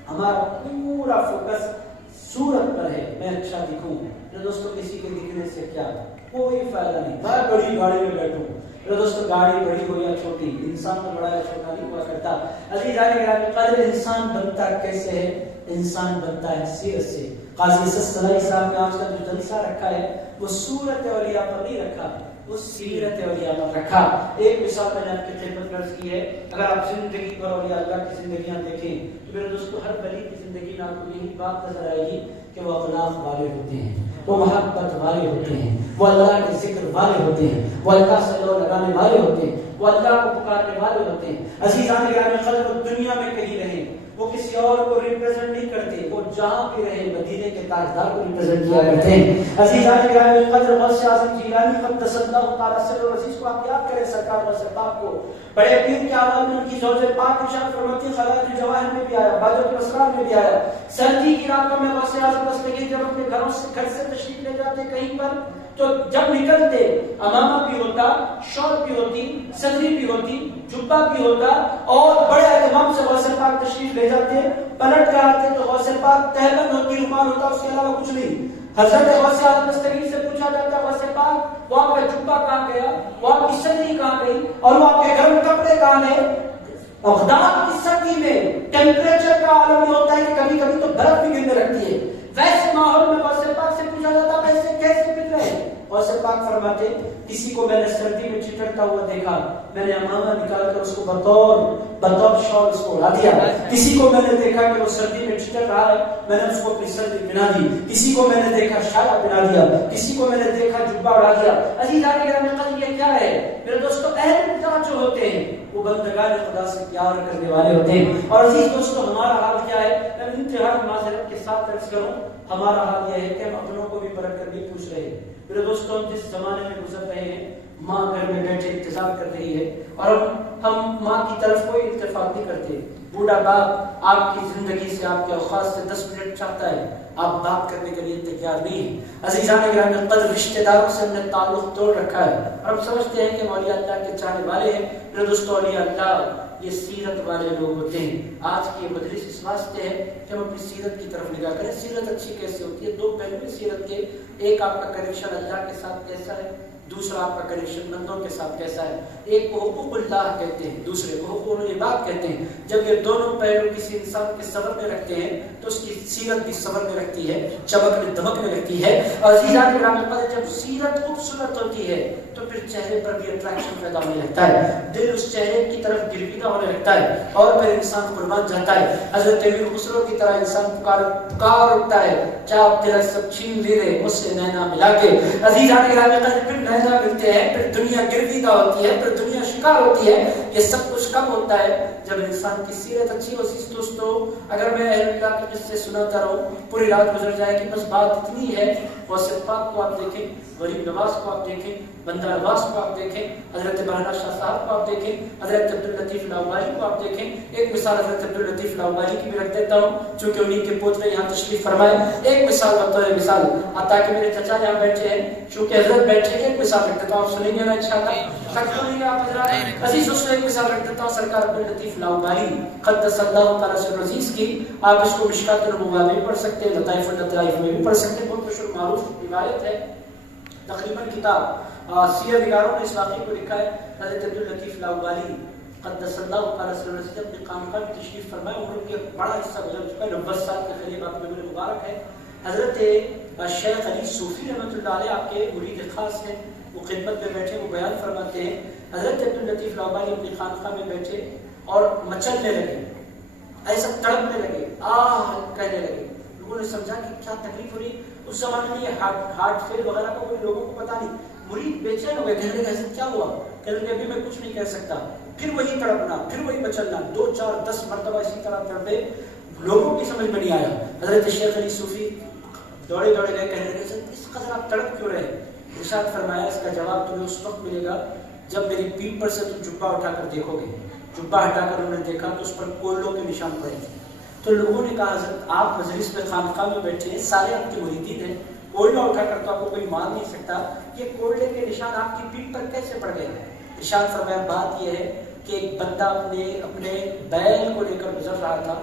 ہمارا پورا فوکس صورت پر ہے. میں اچھا دکھوں, میرے دوستوں کسی کے دکھنے سے کیا کوئی فائدہ نہیں. میں بڑی گاڑی میں بیٹھوں, میرے دوستوں گاڑی بڑی ہو یا چھوٹی, انسان تو بڑا یا چھوٹا نہیں ہوا کرتا. عزیزان گرامی قدر انسان بنتا کیسے ہے؟ انسان بنتا ہے سیرت سے. قاضی سستلائی صاحب نے آج کا جو جلسہ رکھا ہے وہ صورت اولیاء پر نہیں رکھا, وہ سیرت اولیاء پر رکھا. ایک مثال میں نے آپ کی خدمت میں عرض کی ہے, اگر آپ زندگی پر اولیاء اللہ کی زندگیاں دیکھیں تو میرے دوستوں ہر ولی کی زندگی میں آپ کو یہی بات نظر آئے گی کہ وہ اخلاق والے ہوتے ہیں, وہ محبت والے ہوتے ہیں, وہ اللہ کے ذکر والے ہوتے ہیں, وہ اللہ سے لو لگانے والے ہوتے ہیں, وہ اللہ کو پکارنے والے ہوتے ہیں. عزیزان گرامی قدر دنیا میں کہیں رہیں وہ کسی اور کو ریپرزینٹ نہیں کرتے, وہ جہاں بھی رہے مدینے کے تاجدار کو ریپرزینٹ کیا کرتے ہیں. عزیزان گرامی قدر غوث اعظم جیلانی قدس اللہ تعالی سر العزیز کو آپ یاد کریں, سرکار غوث پاک کو بڑے پیر کے آواز میں ان کی زوج پاک ارشاد فرماتی ہیں, خلائق الجواہر میں بھی آیا, باجت الاسرار میں بھی آیا, سردی کی راتوں میں غوث اعظم بستگیر جب اپنے گھر سے تشریف لے جاتے کہیں پر تو جب نکلتے امامہ بھی ہوتا, شال بھی ہوتی, صدری بھی ہوتی, جبہ بھی ہوتا, اور بڑے اہتمام سے غوث پاک تشریف لے جاتے, پلٹ کر آتے تو غوث پاک تہبند ہوتی, رومال ہوتا, اس کے علاوہ کچھ نہیں. حضرت غوث اعظم بستگیر سے پوچھا جاتا غوث پاک وہ آپ کا جبہ کہاں گیا, وہ آپ کی صدری کہاں گئی, اور وہ آپ کے گھر میں کپڑے کہاں ہیں؟ بغداد کی سردی میں ٹیمپریچر کا عالم یہ ہوتا ہے کہ کبھی کبھی تو برف بھی گرنے لگتی ہے. ویسے ماحول میں غوث پاک سے پوچھا جاتا ویسے کیسے پھر رہے؟ غوث پاک فرماتے کسی کو میں نے سردی میں چٹڑتا ہوا دیکھا, میں نے امامہ نکال کر اس کو بطور شال اس کو اڑا دیا. کسی کو میں نے دیکھا کہ وہ سردی میں چٹڑ رہا ہے, میں نے اس کو اپنی سردی پہنا دی. کسی کو میں نے دیکھا شالا پہنا دیا, کسی کو میں نے دیکھا جبہ اڑا دیا. عزیزان گرامی قدر یہ کیا ہے میرے دوستوں؟ اہل اللہ جو ہوتے ہیں وہ بندگان خدا سے پیار کرنے والے ہوتے ہیں. اور عزیز دوستوں ہمارا حال کیا ہے؟ میں انتہائی معذرت کے ساتھ عرض کروں, ہمارا حال یہ ہے کہ ہم اپنوں کو بھی پرکھ کر نہیں پوچھ رہے. میرے دوستوں ہم جس زمانے میں گزر رہے ہیں, ماں گھر میں بیٹھے انتظار کر رہی ہے اور ہم ماں کی طرف کوئی اتفاق نہیں کرتے. بوڑھا باپ آپ کی زندگی سے, آپ کے اوقات سے 10 منٹ چاہتا ہے, آپ بات کرنے کے لیے تیار نہیں ہیں. عزیزان گرامی قدر رشتہ داروں سے ہم نے تعلق توڑ رکھا ہے اور ہم سمجھتے ہیں کہ اولیاء اللہ کے چاہنے والے ہیں. میرے دوستوں اولیاء اللہ یہ سیرت والے لوگ ہوتے ہیں. آج کی یہ مجلس اس واسطے ہے کہ ہم اپنی سیرت کی طرف نگاہ کریں. سیرت اچھی کیسے ہوتی ہے؟ 2 پہلو سیرت کے, ایک آپ کا کنیکشن اللہ کے ساتھ کیسا ہے, دوسرا آپ کا کنیکشن بندوں کے ساتھ کیسا ہے. ایک کو حقوق اللہ کہتے ہیں, دوسرے کو حقوق العباد کہتے ہیں. جب یہ دونوں پہلو کسی انسان کے صبر میں رکھتے ہیں تو اس کی سیرت بھی صبر میں رکھتی ہے, چمک میں دمک میں رکھتی ہے. اور عزیزان گرامی قدر جب سیرت خوبصورت ہوتی ہے تو پھر چہرے پر بھی اٹریکشن پیدا ہونے لگتا ہے, دل اس چہرے کی طرف گرویدہ ہونے لگتا ہے اور پھر انسان قربان جاتا ہے. حضرت امیر خسرو کی طرح انسان پکار اٹھتا ہے, چاپ تیرا سب چھین لے رہے اس سے نینا ملا کے. عزیزان گرامی قدر پھر نینا ملتے ہیں, پھر دنیا گرویدہ ہوتی ہے, پھر دنیا شکار ہوتی ہے. یہ سب کچھ کب ہوتا ہے؟ جب انسان کی سیرت اچھی ہو. دوستو اگر میں اہل اللہ کے قصے سناتا رہوں پوری رات گزر جائے گی. بس بات اتنی ہے, غوث پاک کو آپ دیکھیں, غریب نواز کو آپ دیکھیں, بندہ نواز کو آپ دیکھیں, حضرت بہرا شاہ صاحب کو آپ دیکھیں, حضرت عبداللطیف لاہوری کو آپ دیکھیں. ایک مثال حضرت عبداللطیف لاہوری کی بھی رکھ دیتا ہوں چونکہ انہیں کے پوترے یہاں تشریف فرمائے. ایک مثال بطور مثال تاکہ میرے چچا یہاں بیٹھے ہیں, چونکہ حضرت بیٹھے ہیں, ایک مثال رکھ دیتا ہوں, آپ سنیں گے نا انشاءاللہ, سنیں گے آپ حضرات. عزیز دوستو ایک مثال رکھ دیتا ہوں, سرکار عبداللطیف لاہوری قدس اللہ تعالیٰ سے عزیز کی. آپ اس کو مشکات النبوہ میں بھی پڑھ سکتے ہیں, لطائف اللطائف میں بھی پڑھ سکتے ہیں. بہت مشہور معروف روایت ہے, تقریباً کتاب سیرہ نگاروں نے اس واقعے کو لکھا ہے. حضرت عبداللطیف لاہوری قدس اللہ تعالیٰ سے عزیز اپنی خانقاہ میں تشریف فرمائے. عمر کے بڑا حصہ گزر چکا ہے, 90 سال کے قریب آپ میں مبارک ہے. حضرت شیخ علی صوفی رحمۃ اللہ علیہ آپ کے مرید خاص ہیں, وہ خدمت میں بیٹھے, وہ بیان فرماتے ہیں. حضرت عبداللطیف لاہوری اپنی خانقاہ میں بیٹھے اور مچلنے لگے, ایسا تڑپنے لگے, آہ کہنے لگے. لوگوں نے سمجھا کہ کیا تکلیف ہو رہی. اس زمانے میں یہ ہارٹ فیل وغیرہ کا کوئی لوگوں کو پتا نہیں. مرید بے چین ہو گئے, کہنے لگے ایسا کیا ہوا, کہنے لگے ابھی میں کچھ نہیں کہہ سکتا. پھر وہی تڑپنا, پھر وہی مچلنا, 2 4 10 مرتبہ اسی طرح تڑپے, لوگوں کی سمجھ میں نہیں آیا. حضرت شیخ علی صوفی دوڑے دوڑے گئے, کہنے لگے اس قدر آپ تڑپ کیوں رہے. ارشاد فرمایا اس کا جواب تمہیں اس وقت ملے گا جب میری پیٹھ پر سے تم جبہ اٹھا کر دیکھو گے. جبہ ہٹا کر انہوں نے دیکھا تو اس پر کولوں کے نشان پڑے تھے. تو لوگوں نے کہا حضرت آپ مجلس میں خانقاہ میں بیٹھے ہیں, سارے آپ کے مریدین ہیں, کولہ اٹھا کر تو آپ کو کوئی مار نہیں سکتا, یہ کولے کے نشان آپ کی پیٹھ پر کیسے پڑ گئے. ارشاد فرمایا بات یہ ہے کہ ایک بندہ اپنے بیل کو لے کر گزر رہا تھا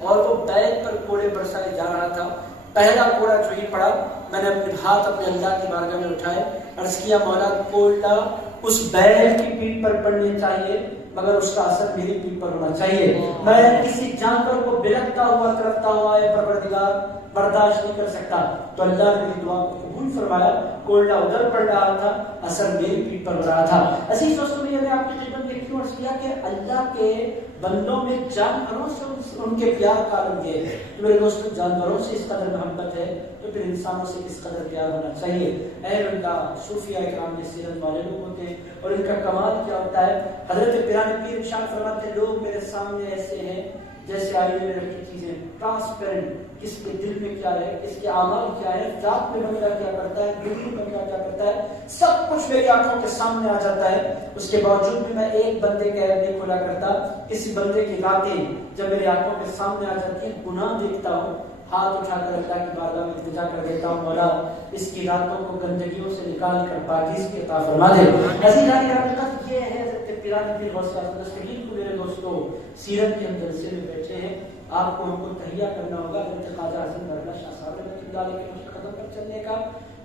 اور وہ بیل پر کوڑے برسائے جا رہا تھا. پہلا کوڑا جو ہی پڑا, میں نے اپنے ہاتھ اپنے اللہ کی بارگاہ میں اٹھائے, عرض کیا مولا کوڑا اس بیل کی پیٹھ پر پڑنے چاہیے مگر اس کا اثر میری پیٹھ پر ہونا چاہیے. میں کسی جانور کو بلکتا ہوا تڑپتا ہوا ہے پروردگار برداشت نہیں کر سکتا. تو اللہ نے میری دعا کو قبول فرمایا, کوڑا ادھر پڑ رہا تھا, اثر میری پیٹھ پر ہو رہا تھا. عزیز دوستوں میں نے آپ کی خدمت میں کیوں عرض کیا کہ اللہ کے بندوں میں جانوروں سے ان کے پیار کا عالم یہ ہے. میرے دوستوں جانوروں سے اس قدر محبت ہے تو پھر انسانوں سے کس قدر پیار ہونا چاہیے. اہل اللہ صوفیاء کرام نے سیرت والے لوگ ہوتے ہیں اور ان کا کمال کیا ہوتا ہے. حضرت پیران پیر ارشاد فرماتے ہیں لوگ میرے سامنے ایسے ہیں جیسے آئینے میں رکھی چیزیں, ٹرانسپیرنٹ, کس کے دل میں کیا ہے, کس کے اعمال کیا ہے, ذات میں بندہ کیا کرتا ہے, دل میں بندہ کیا کرتا ہے, سب کچھ میری آنکھوں کے سامنے آ جاتا ہے. اس کے باوجود بھی میں ایک بندے کا عیب نہیں کھولا کرتا. کسی بندے کی راتیں جب میری آنکھوں کے سامنے آ جاتی ہیں, گناہ دیکھتا ہوں, ہاتھ اٹھا کر اللہ کی بارگاہ میں التجا کر دیتا ہوں, مولا اس کی راتوں کو گندگیوں سے نکال کر پاکیزگی عطا فرما دے. عزیزان حقیقت یہ ہے حضرت پیران پیر غوث دستگیر کو میرے دوستوں سیرت کے اندر سے میں بیٹھے ہیں. آپ کو ہم کو تہیہ کرنا ہوگا حضرت خواجہ حسن برلا شاہ صاحب رحمۃ اللہ علیہ کے نقش قدم پر چلنے کا.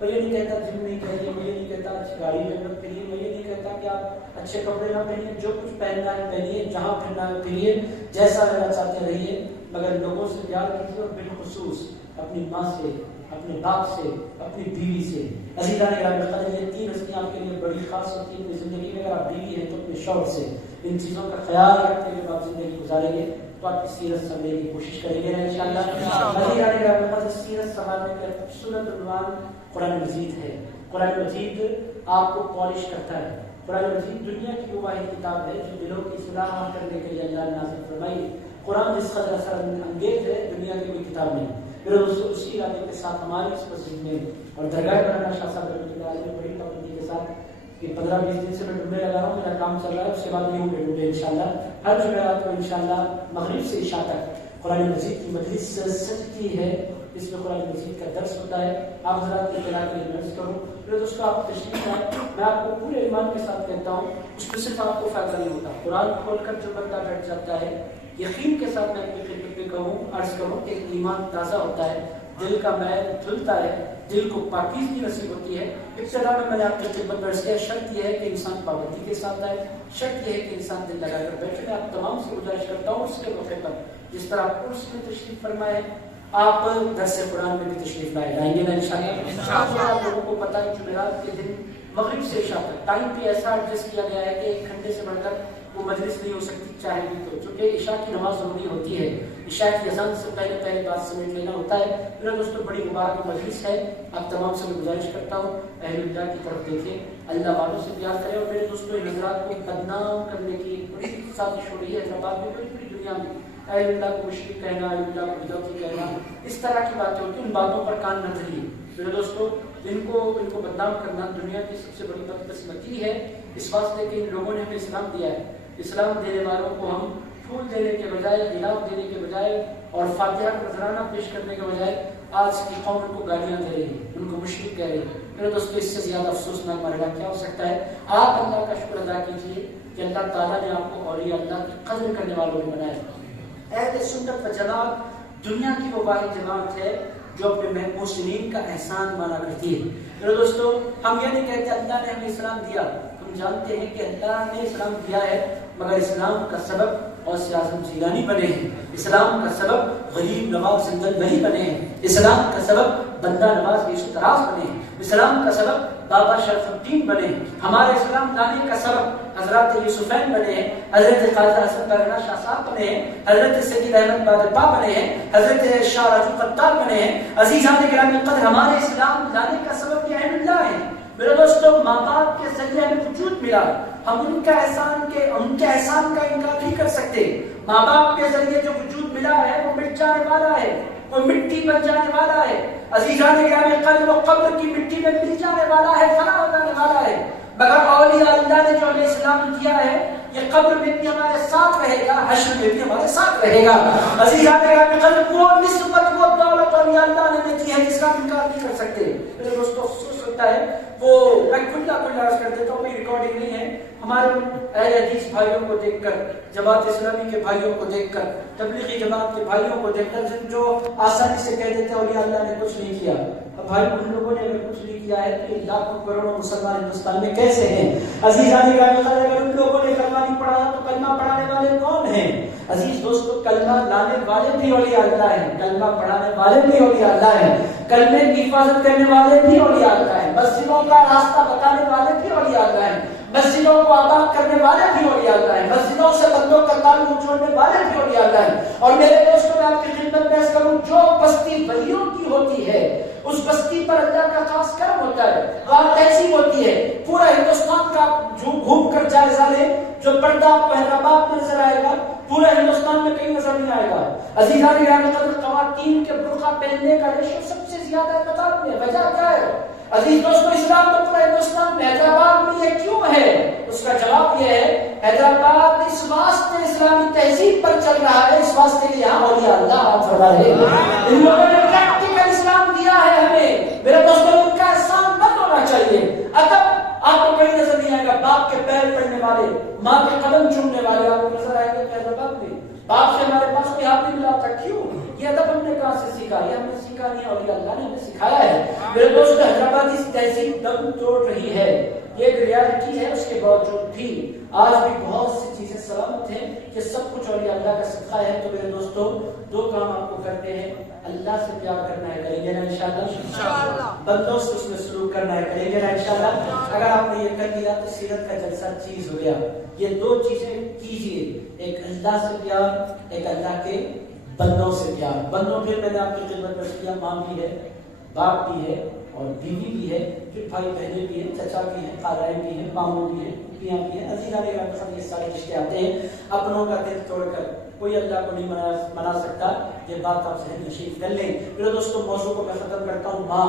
میں یہ نہیں کہتا جم نہیں کریے, میں یہ نہیں کہتا اچھی گاڑی میں پھریے, میں یہ نہیں کہتا کہ آپ اچھے کپڑے نہ پہنیے, جو کچھ پہننا ہے پہنیے, جہاں پھرنا ہے پھریے, جیسا رہنا چاہتے رہیے, مگر لوگوں سے پیار کیجیے اور بالخصوص اپنی ماں سے, اپنے باپ سے, اپنی بیوی سے. عزیزان گرامی یہ 3 ہستیاں آپ کے لیے بڑی خاص ہوتی ہیں اپنی زندگی میں. اگر آپ بیوی ہیں تو اپنے شوہر سے ان چیزوں کا خیال رکھتے ہوئے آپ زندگی گزاریں گے تو آپ کی سیرت سمجھنے کی کوشش کریں گے انشاءاللہ. عزیزان گرامی سیرت سنبھالنے کا خوبصورت عنوان قرآن مجید ہے. قرآن مجید آپ کو پالش کرتا ہے. قرآن مجید دنیا کی وہ واحد کتاب ہے جو دلوں کی اصلاح کرنے کے لیے اللہ نے نازل فرمائی. قرآن جس قدر اثر انگیز ہے دنیا کی کوئی کتاب نہیں. میرے دوستوں اسی ارادے کے ساتھ ہماری اس مسجد میں اور درگاہ مولانا شاہ صاحب رحمۃ اللہ علیہ بڑی پابندی کے ساتھ کہ 15-20 دن سے میں ڈنڈے لگا رہا ہوں, میرا کام چل رہا ہے, اس کے بعد نہیں ہوں گے ڈنڈے انشاءاللہ. ہر جمعرات کو انشاءاللہ مغرب سے عشاء تک قرآن مجید کی مجلس سجتی ہے, اس میں قرآن مجید کا درس ہوتا ہے. آپ حضرات کی اطلاع کے لیے درس کروں. میرے دوستوں آپ تشریف لائیں, میں آپ کو پورے ایمان کے ساتھ کہتا ہوں اس میں صرف آپ کو فائدہ نہیں ہوتا. قرآن کھول کر جو بندہ بیٹھ جاتا ہے یقین کے ساتھ میں اپنی خدمت میں کہوں عرض کروں کہ ایمان تازہ ہوتا ہے, دل کا میل دھلتا ہے، دل کو پاکیزگی نصیب ہوتی ہے۔ ابتدا میں نے آپ کی خدمت میں عرض کیا، شرط یہ ہے کہ انسان پابندی کے ساتھ آئے، شرط یہ ہے کہ انسان دل لگا کر بیٹھے۔ میں آپ تمام سے گزارش کرتا ہوں اس کے موقع پر جس طرح آپ عرس میں تشریف فرمائے، آپ درس قرآن میں بھی تشریف لائیں گے نا انشاءاللہ۔ آپ لوگوں کو پتہ ہے جمعرات کے دن مغرب سے عشاء تک ٹائم بھی ایسا ایڈجسٹ کیا گیا ہے کہ 1 گھنٹے سے بڑھ کر وہ مجلس نہیں ہو سکتی چاہے بھی تو، چونکہ عشاء کی نماز ضروری ہوتی ہے، عشاء کی اذان سے پہلے بات سمجھ لینا ہوتا ہے۔ میرے دوستوں بڑی مبارک مجلس ہے، آپ تمام سے میں گزارش کرتا ہوں اہل اللہ کی طرف دیکھیں، اللہ والوں سے پیار کریں۔ اور میرے دوستوں ان حضرات کو بدنام کرنے کی بڑی سازش ہو رہی ہے حیدرآباد میں، پوری دنیا میں اہل اللہ کو مشرک کہنا، اہل اللہ کو بدعتی کہنا، اس طرح کی باتیں ہوتی ہیں، ان باتوں پر کان نہ دھریے میرے دوستوں۔ ان کو بدنام کرنا دنیا کی سب سے بڑی بدقسمتی ہے، اس واسطے کہ ان لوگوں نے ہمیں اسلام دیا ہے۔ اسلام دینے والوں کو ہم پھول دینے کے بجائے، غلاف دینے کے بجائے اور فاتحہ کا نذرانہ پیش کرنے کے بجائے آج کی قوم ان کو گالیاں دے رہی ہے، ان کو مشرک کہہ رہی ہے۔ میرے دوستو اس سے زیادہ افسوسناک مرحلہ کیا ہو سکتا ہے؟ آپ اللہ کا شکر ادا کیجیے کہ اللہ تعالیٰ نے آپ کو اولیاء اللہ کی قدر کرنے والوں میں بنایا۔ اہل سنت و جماعت دنیا کی وہ واحد جماعت ہے جو اپنے محسنین کا احسان مانا کرتی ہے۔ میرے دوستو ہم یہ نہیں کہتے اللہ نے ہمیں اسلام دیا، ہم جانتے ہیں کہ اللہ نے اسلام دیا ہے، مگر اسلام کا سبب غوث اعظم جیلانی بنے ہیں، اسلام کا سبب غریب نواز زندل ولی بنے ہیں، اسلام کا سبب بندہ نواز یوسف دراز بنے ہیں، اسلام کا سبب بابا شرف الدین بنے ہیں، ہمارے اسلام لانے کا سبب حضرات یوسفین بنے ہیں، حضرت خواجہ حسن برگنا شاہ صاحب بنے ہیں، حضرت سید احمد بادپا بنے ہیں، حضرت شاہ راجو قطار بنے ہیں۔ عزیزان گرامی قدر ہمارے اسلام لانے کا سبب یہ اہل اللہ ہے۔ میرے دوستو ماں باپ کے ذریعے ہمیں وجود ملا، ہم ان کے احسان کا انکار نہیں کر سکتے۔ ماں باپ کے ذریعے جو وجود ملا ہے وہ مٹ جانے والا ہے، وہ مٹی بن جانے والا ہے۔ عزیزان گرامی قدر وہ قبر کی مٹی میں مل جانے والا ہے، فنا ہو جانے والا ہے، مگر اولیاء اللہ نے جو ہمیں اسلام دیا ہے یہ قبر میں بھی ہمارے ساتھ رہے گا، حشر میں بھی ہمارے ساتھ رہے گا۔ عزیزان گرامی قدر وہ نسبت وہ دولت اولیاء اللہ نے دی ہے جس کا انکار نہیں کر سکتے۔ میرے دوستو افسوس ہوتا ہے، وہ میں کھلا عرض کر دیتا ہوں، کوئی ریکارڈنگ نہیں ہے، ہمارے اہل حدیث بھائیوں کو دیکھ کر، جماعت اسلامی کے بھائیوں کو دیکھ کر، تبلیغی جماعت کے بھائیوں کو دیکھ کر جو آسانی سے کہہ دیتے ہیں اولیاء اللہ نے کچھ نہیں کیا۔ اب بھائی ان لوگوں نے اگر کچھ نہیں کیا ہے تو لاکھوں کروڑوں مسلمان ہندوستان میں کیسے ہیں؟ عزیزان گرامی اگر ان لوگوں نے کلمہ نہیں پڑھا تو کلمہ پڑھانے والے کون ہیں؟ عزیز دوستو کلمہ لانے والے بھی اولیاء اللہ ہیں، کلمہ پڑھانے والے بھی اولیاء اللہ ہیں، کلمے کی حفاظت کرنے والے بھی اولیاء اللہ ہیں، مسجدوں کا راستہ بتانے والے بھی اولیاء اللہ ہیں، مسجدوں کو آباد کرنے والے بھی اولیاء اللہ ہیں، مسجدوں سے بندوں کا تعلق جوڑنے والے بھی اولیاء اللہ ہیں۔ اور میرے دوستوں میں آپ کی خدمت میں عرض کروں، جو بستی ولیوں کی ہوتی ہے اس بستی پر اللہ کا خاص کرم ہوتا ہے، وہاں تہذیب ہوتی ہے۔ پورا ہندوستان کا گھوم کر جائزہ لے، جو پردہ آپ کو حیدرآباد میں نظر آئے گا پورے ہندوستان میں کہیں نظر نہیں آئے گا۔ عزیزان گرامی قدر خواتین کے برقع پہننے کا ریشو سب سے زیادہ ہے، بتا دیں وجہ کیا ہے؟ عزیز دوستو اسلام تو پورا ہندوستان میں، حیدرآباد میں یہ کیوں ہے؟ اس کا جواب یہ ہے حیدرآباد اس واسطے اسلامی تہذیب پر چل رہا ہے، اس واسطے کہ یہاں اولیاء اللہ آپ فرما رہے ہیں، ان لوگوں نے پریکٹیکل اسلام دیا ہے ہمیں۔ میرے دوستوں ان کا احسان مت ہونا چاہیے۔ ادب آپ کو کہیں نظر نہیں آئے گا، باپ کے پیر پڑنے والے، ماں کے قدم چومنے والے آپ کو نظر آئے گا حیدرآباد میں۔ باپ سے ہمارے پاس کوئی ہاتھ نہیں ملا تھا، کیوں؟ یہ ادب ہم نے کہاں سے سیکھا؟ یہ ہم نے سیکھا نہیں، اولیاء اللہ نے ہمیں سکھایا ہے۔ میرے دوست حیدرآباد اس تہذیب دم توڑ رہی ہے، یہ ایک ریالٹی ہے، اس کے باوجود بھی آج بھی بہت سی چیزیں سلامت ہیں کہ سب کچھ اولیاء اللہ کا صدقہ ہے۔ تو میرے دوستوں دو کام آپ کو کرتے ہیں، اللہ سے پیار کرنا ہے، کریں گے نا انشاءاللہ، بندوں سے اس میں سلوک کرنا ہے، کریں گے نا انشاءاللہ۔ اگر آپ نے یہ کر لیا تو سیرت کا جلسہ چیز ہو گیا۔ یہ دو چیزیں کیجئے، ایک اللہ سے پیار، ایک اللہ کے بندوں سے پیار۔ بندوں پھر میں نے آپ کی خدمت میں کیا، ماں بھی ہے، باپ بھی ہے اور بیوی بھی ہے، پھر بھائی بہنیں بھی ہیں، چچا بھی ہیں، خالائیں بھی ہیں، ماموں بھی ہیں، پھوپھیاں بھی ہیں۔ عزیزان گرامی یہ سارے رشتے آتے ہیں، اپنوں کا دل توڑ کر کوئی اللہ کو نہیں منا سکتا، یہ بات آپ ذہن نشین کر لیں۔ میرے دوستوں موضوع کو میں ختم کرتا ہوں، ماں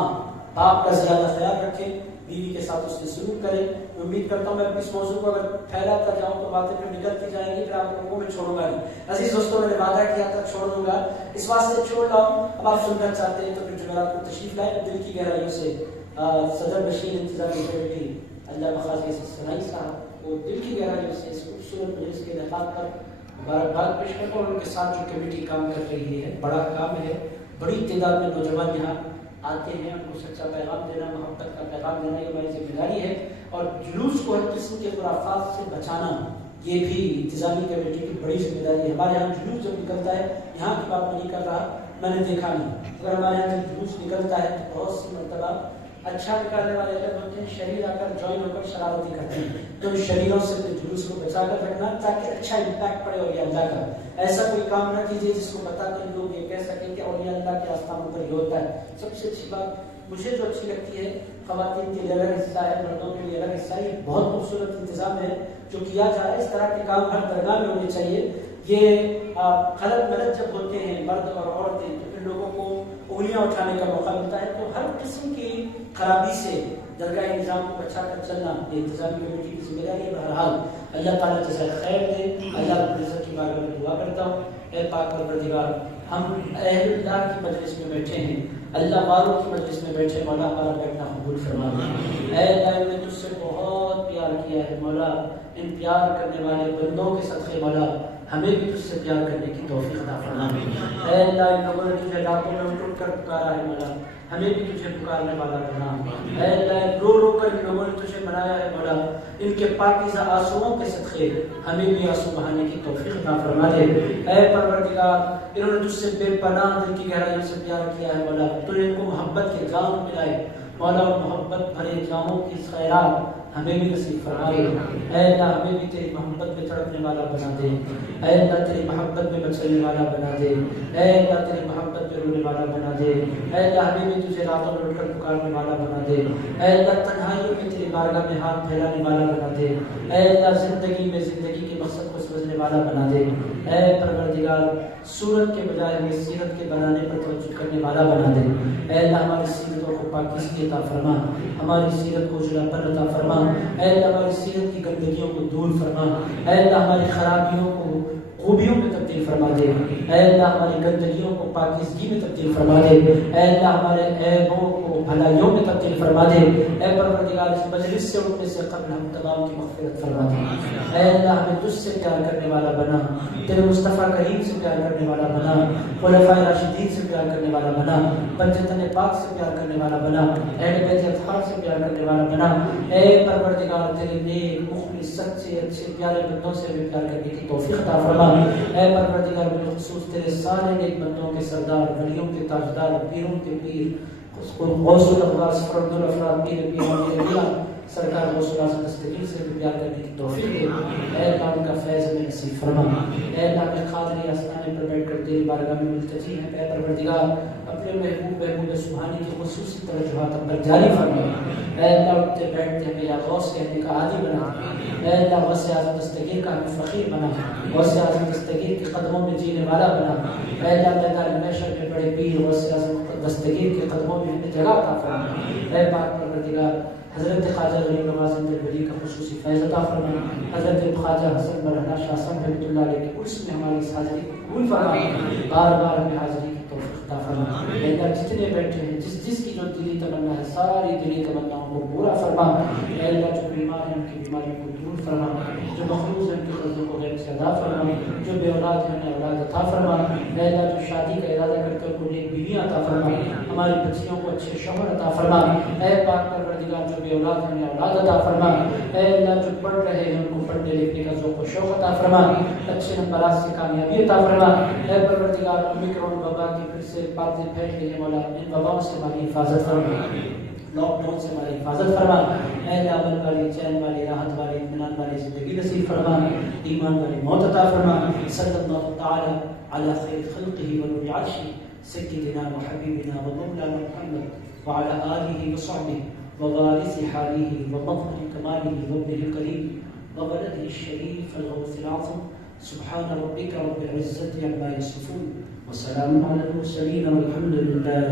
باپ کا زیادہ خیال رکھیں، بیوی کے ساتھ اس نے سلوک کریں۔ امید کرتا ہوں میں اس موضوع کو اگر پھیلاتا جاؤں تو باتیں پھر نکلتی جائیں گی، پھر آپ لوگوں کو میں چھوڑوں گا نہیں۔ عزیز دوستوں میں نے وعدہ کیا تھا چھوڑ دوں گا، اس واسطے چھوڑ رہا ہوں۔ اب آپ سننا چاہتے ہیں تو پھر جمعرات کو تشریف لائیں۔ دل کی گہرائیوں سے صدر بشیر انتظامی کمیٹی اللہ بخازی سنائی صاحب وہ دل کی گہرائیوں سے اس خوبصورت مجلس کے انعقاد پر مبارکباد پیش کرتا ہوں۔ ان کے ساتھ جو کمیٹی کام کر رہی ہے بڑا کام ہے، بڑی تعداد میں نوجوان یہاں آتے ہیں، ان کو سچا پیغام دینا، محبت کا پیغام دینا یہ ہماری ذمہ داری ہے، اور جلوس کو ہر قسم کے خرافات سے بچانا یہ بھی انتظامی کمیٹی کی بڑی ذمہ داری ہے۔ ہمارے یہاں جلوس جب نکلتا ہے، یہاں کی بات نہیں کر رہا، میں نے دیکھا نہیں، اگر ہمارے یہاں جب جلوس نکلتا ہے تو بہت سی مرتبہ اچھا نکالنے والے لوگ ہوتے ہیں، شریر آ کر جوائن ہو کر شرارتی کرتے ہیں، تو ان شریروں سے اپنے جلوس کو بچا کر رکھنا تاکہ اچھا امپیکٹ پڑے اولیاء اللہ کا۔ ایسا کوئی کام نہ کیجیے جس کو بتا کر لوگ یہ کہہ سکیں کہ اولیاء اللہ کے آستانوں پر یہ ہوتا ہے۔ سب سے اچھی بات مجھے جو اچھی لگتی ہے، خواتین کے لیے الگ حصہ ہے، مردوں کے لیے الگ حصہ ہے، یہ بہت خوبصورت انتظام ہے جو کیا جا رہا ہے۔ اس طرح کے کام ہر درگاہ میں ہونے چاہیے۔ یہ خلط ملط جب ہوتے ہیں مرد اور عورتیں تو پھر لوگوں کو انگلیاں اٹھانے کا موقع ملتا ہے، تو ہر قسم کی خرابی سے درگاہ نظام کو بچا کر چلنا یہ انتظامی کمیٹی کی ذمہ داری ہے۔ بہرحال اللہ تعالیٰ جزائے خیر دے، اللہ رب العزت کی بارگاہ میں دعا کرتا ہوں، اے پاک پروردگار، ہم اہل اللہ کی مجلس میں بیٹھے ہیں، اللہ والوں کی مجلس میں بیٹھے، مولا ہمارا بیٹھنا قبول فرما۔ اے اللہ نے تجھ سے بہت پیار کیا ہے مولا، ان پیار کرنے والے بندوں کے صدقے مولا ہمیں بھی تجھ سے پیار کرنے کی توفیق عطا فرما۔ اے اللہ ان لوگوں نے تجھے راتوں میں اٹھ کر پکارا ہے مولا، ہمیں بھی تجھے پکارنے والا بنا۔ اے اللہ رو رو کر ان لوگوں نے تجھے بنایا ہے مولا، ان کے پاکیزہ آنسوؤں کے صدقے ہمیں بھی آنسو بہانے کی توفیق عطا فرما دے۔ اے پروردگار انہوں نے تجھ سے بے پناہ دل کی گہرائیوں سے پیار کیا ہے مولا، تو نے ان کو محبت کے جام ملائے مولا، اور محبت بھرے جاموں کی خیرات ہمیں بھی نصیب فرما دے۔ اے اللہ ہمیں بھی تیری محبت میں تڑپنے والا بنا دے، اے اللہ تیری محبت میں مچلنے والا بنا دے، اے اللہ تیری محبت میں رونے والا بنا دے، اے اللہ ہمیں بھی تجھے راتوں میں اٹھ کر پکارنے والا بنا دے، اے اللہ تنہائیوں میں تیری بارگاہ میں ہاتھ پھیلانے والا بنا دے، اے اللہ زندگی میں زندگی کے مقصد کو سمجھنے والا بنا دے۔ اے پروردگار صورت کے بجائے ہمیں سیرت کے بنانے پر توجہ کرنے والا بنا دے۔ اے اللہ ہماری سیرتوں کو پاکیزگی عطا فرما، ہماری سیرت کو اجلاپن عطا فرما، اے اللہ ہماری سیرت کی گندگیوں کو دور فرما، اے اللہ ہماری خرابیوں کو خوبیوں میں تبدیل فرما دے، اے اللہ ہماری گندگیوں کو پاکیزگی میں تبدیل فرما دے، اے اللہ ہمارے عیبوں کو بھلائیوں میں تبدیل فرما دے۔ اے پروردگار اس مجلس سے اٹھنے سے قبل ہم تمام کی مغفرت فرما دے۔ اے اللہ ہمیں تجھ سے پیار کرنے والا بنا، تیرے مصطفیٰ کریم سے پیار کرنے والا بنا، خلفائے راشدین سے پیار کرنے والا بنا، پنجتن پاک سے پیار کرنے والا بنا، اہل بیت اطہار سے پیار کرنے والا بنا۔ اے پروردگار تیرے نیک مخلص سچے اچھے پیارے بندوں سے ہمیں پیار کرنے کی توفیق عطا فرما۔ اے پروردگار بالخصوص تیرے سارے نیک بندوں کے سردار، ولیوں کے تاجدار، پیروں کے پیر، غوث الاغواث فرد الافراد پیر میاں سرکار غوث الاعظم دستگیر سے بھی پیار کرنے کی توفیق دے۔ اے اللہ ان کا فیض ہمیں نصیب فرما۔ اے اللہ اپنے قادری آستانے پر بیٹھ کر تیری بارگاہ میں ملتجی ہیں، اے پروردگار اپنے محبوب سبحانی کی خصوصی توجہات ہم پر جاری فرما۔ اے اللہ اٹھتے بیٹھتے ہمیں یا غوث کہنے کا عادی بنا، اے اللہ غوث اعظم دستگیر کا ہمیں فقیر بنا، غوث اعظم دستگیر کے قدموں میں جینے والا بنا۔ اے اللہ میدان محشر میں بڑے پیر غوث اعظم دستگیر کے قدموں میں ہمیں جگہ عطا فرما۔ اے پاک پروردگار حضرت خواجہ غریب نواز اندربلی کا خصوصی فیض عطا فرما، حضرت خواجہ حسن برہنہ شاہ صاحب رحمۃ اللہ علیہ کے عرس میں ہماری اس حاضری کو قبول فرما، بار بار ہمیں حاضری کی توفیق عطا فرما۔ اے اللہ جتنے بیٹھے ہیں جس کی جو دلی تمنا ہے ساری دلی تمناؤں کو پورا فرما۔ اے اللہ جو بیمار ہیں ان کی بیماریوں کو دور فرما، جو مخلوق ہیں ان کے قرضوں کو غیر سے ادا فرما، جو بے اولاد ہیں انہیں اولاد عطا فرما۔ اے اللہ جو شادی کا ارادہ کرتے ہیں ان کو نیک بیویاں عطا فرما، ہماری بچیوں کو اچھے شوہر عطا فرما۔ اے پاک پروردگار جو بے اولاد ہیں انہیں اولاد عطا فرما۔ اے اللہ جو پڑھ رہے ہیں ان کو پڑھنے لکھنے کا ذوق و شوق عطا فرما، اچھے نمبرات سے کامیابی عطا فرما۔ اے پروردگار اومیکرون وبا کی پھر سے باتیں پھیل رہی ہیں مولا، ان وباؤں سے ہماری حفاظت فرما، لاک ڈاؤن سے ہماری حفاظت فرما۔ اے اللہ امن والی، چین والی، راحت والی، اطمینان والی زندگی نصیب فرما، ایمان والی موت عطا فرما۔ صلی اللہ تعالی علی خیر خلقہ ونور عرشہ سیدنا وحبیبنا ومولانا محمد وعلى آلہ وصحبہ ووارث حالہ ومظہر کمالہ وابنہ الکریم وولدہ الشریف الغوث العظم سبحان ربک رب العزة عما یصفون وسلام علی المرسلین والحمد للہ۔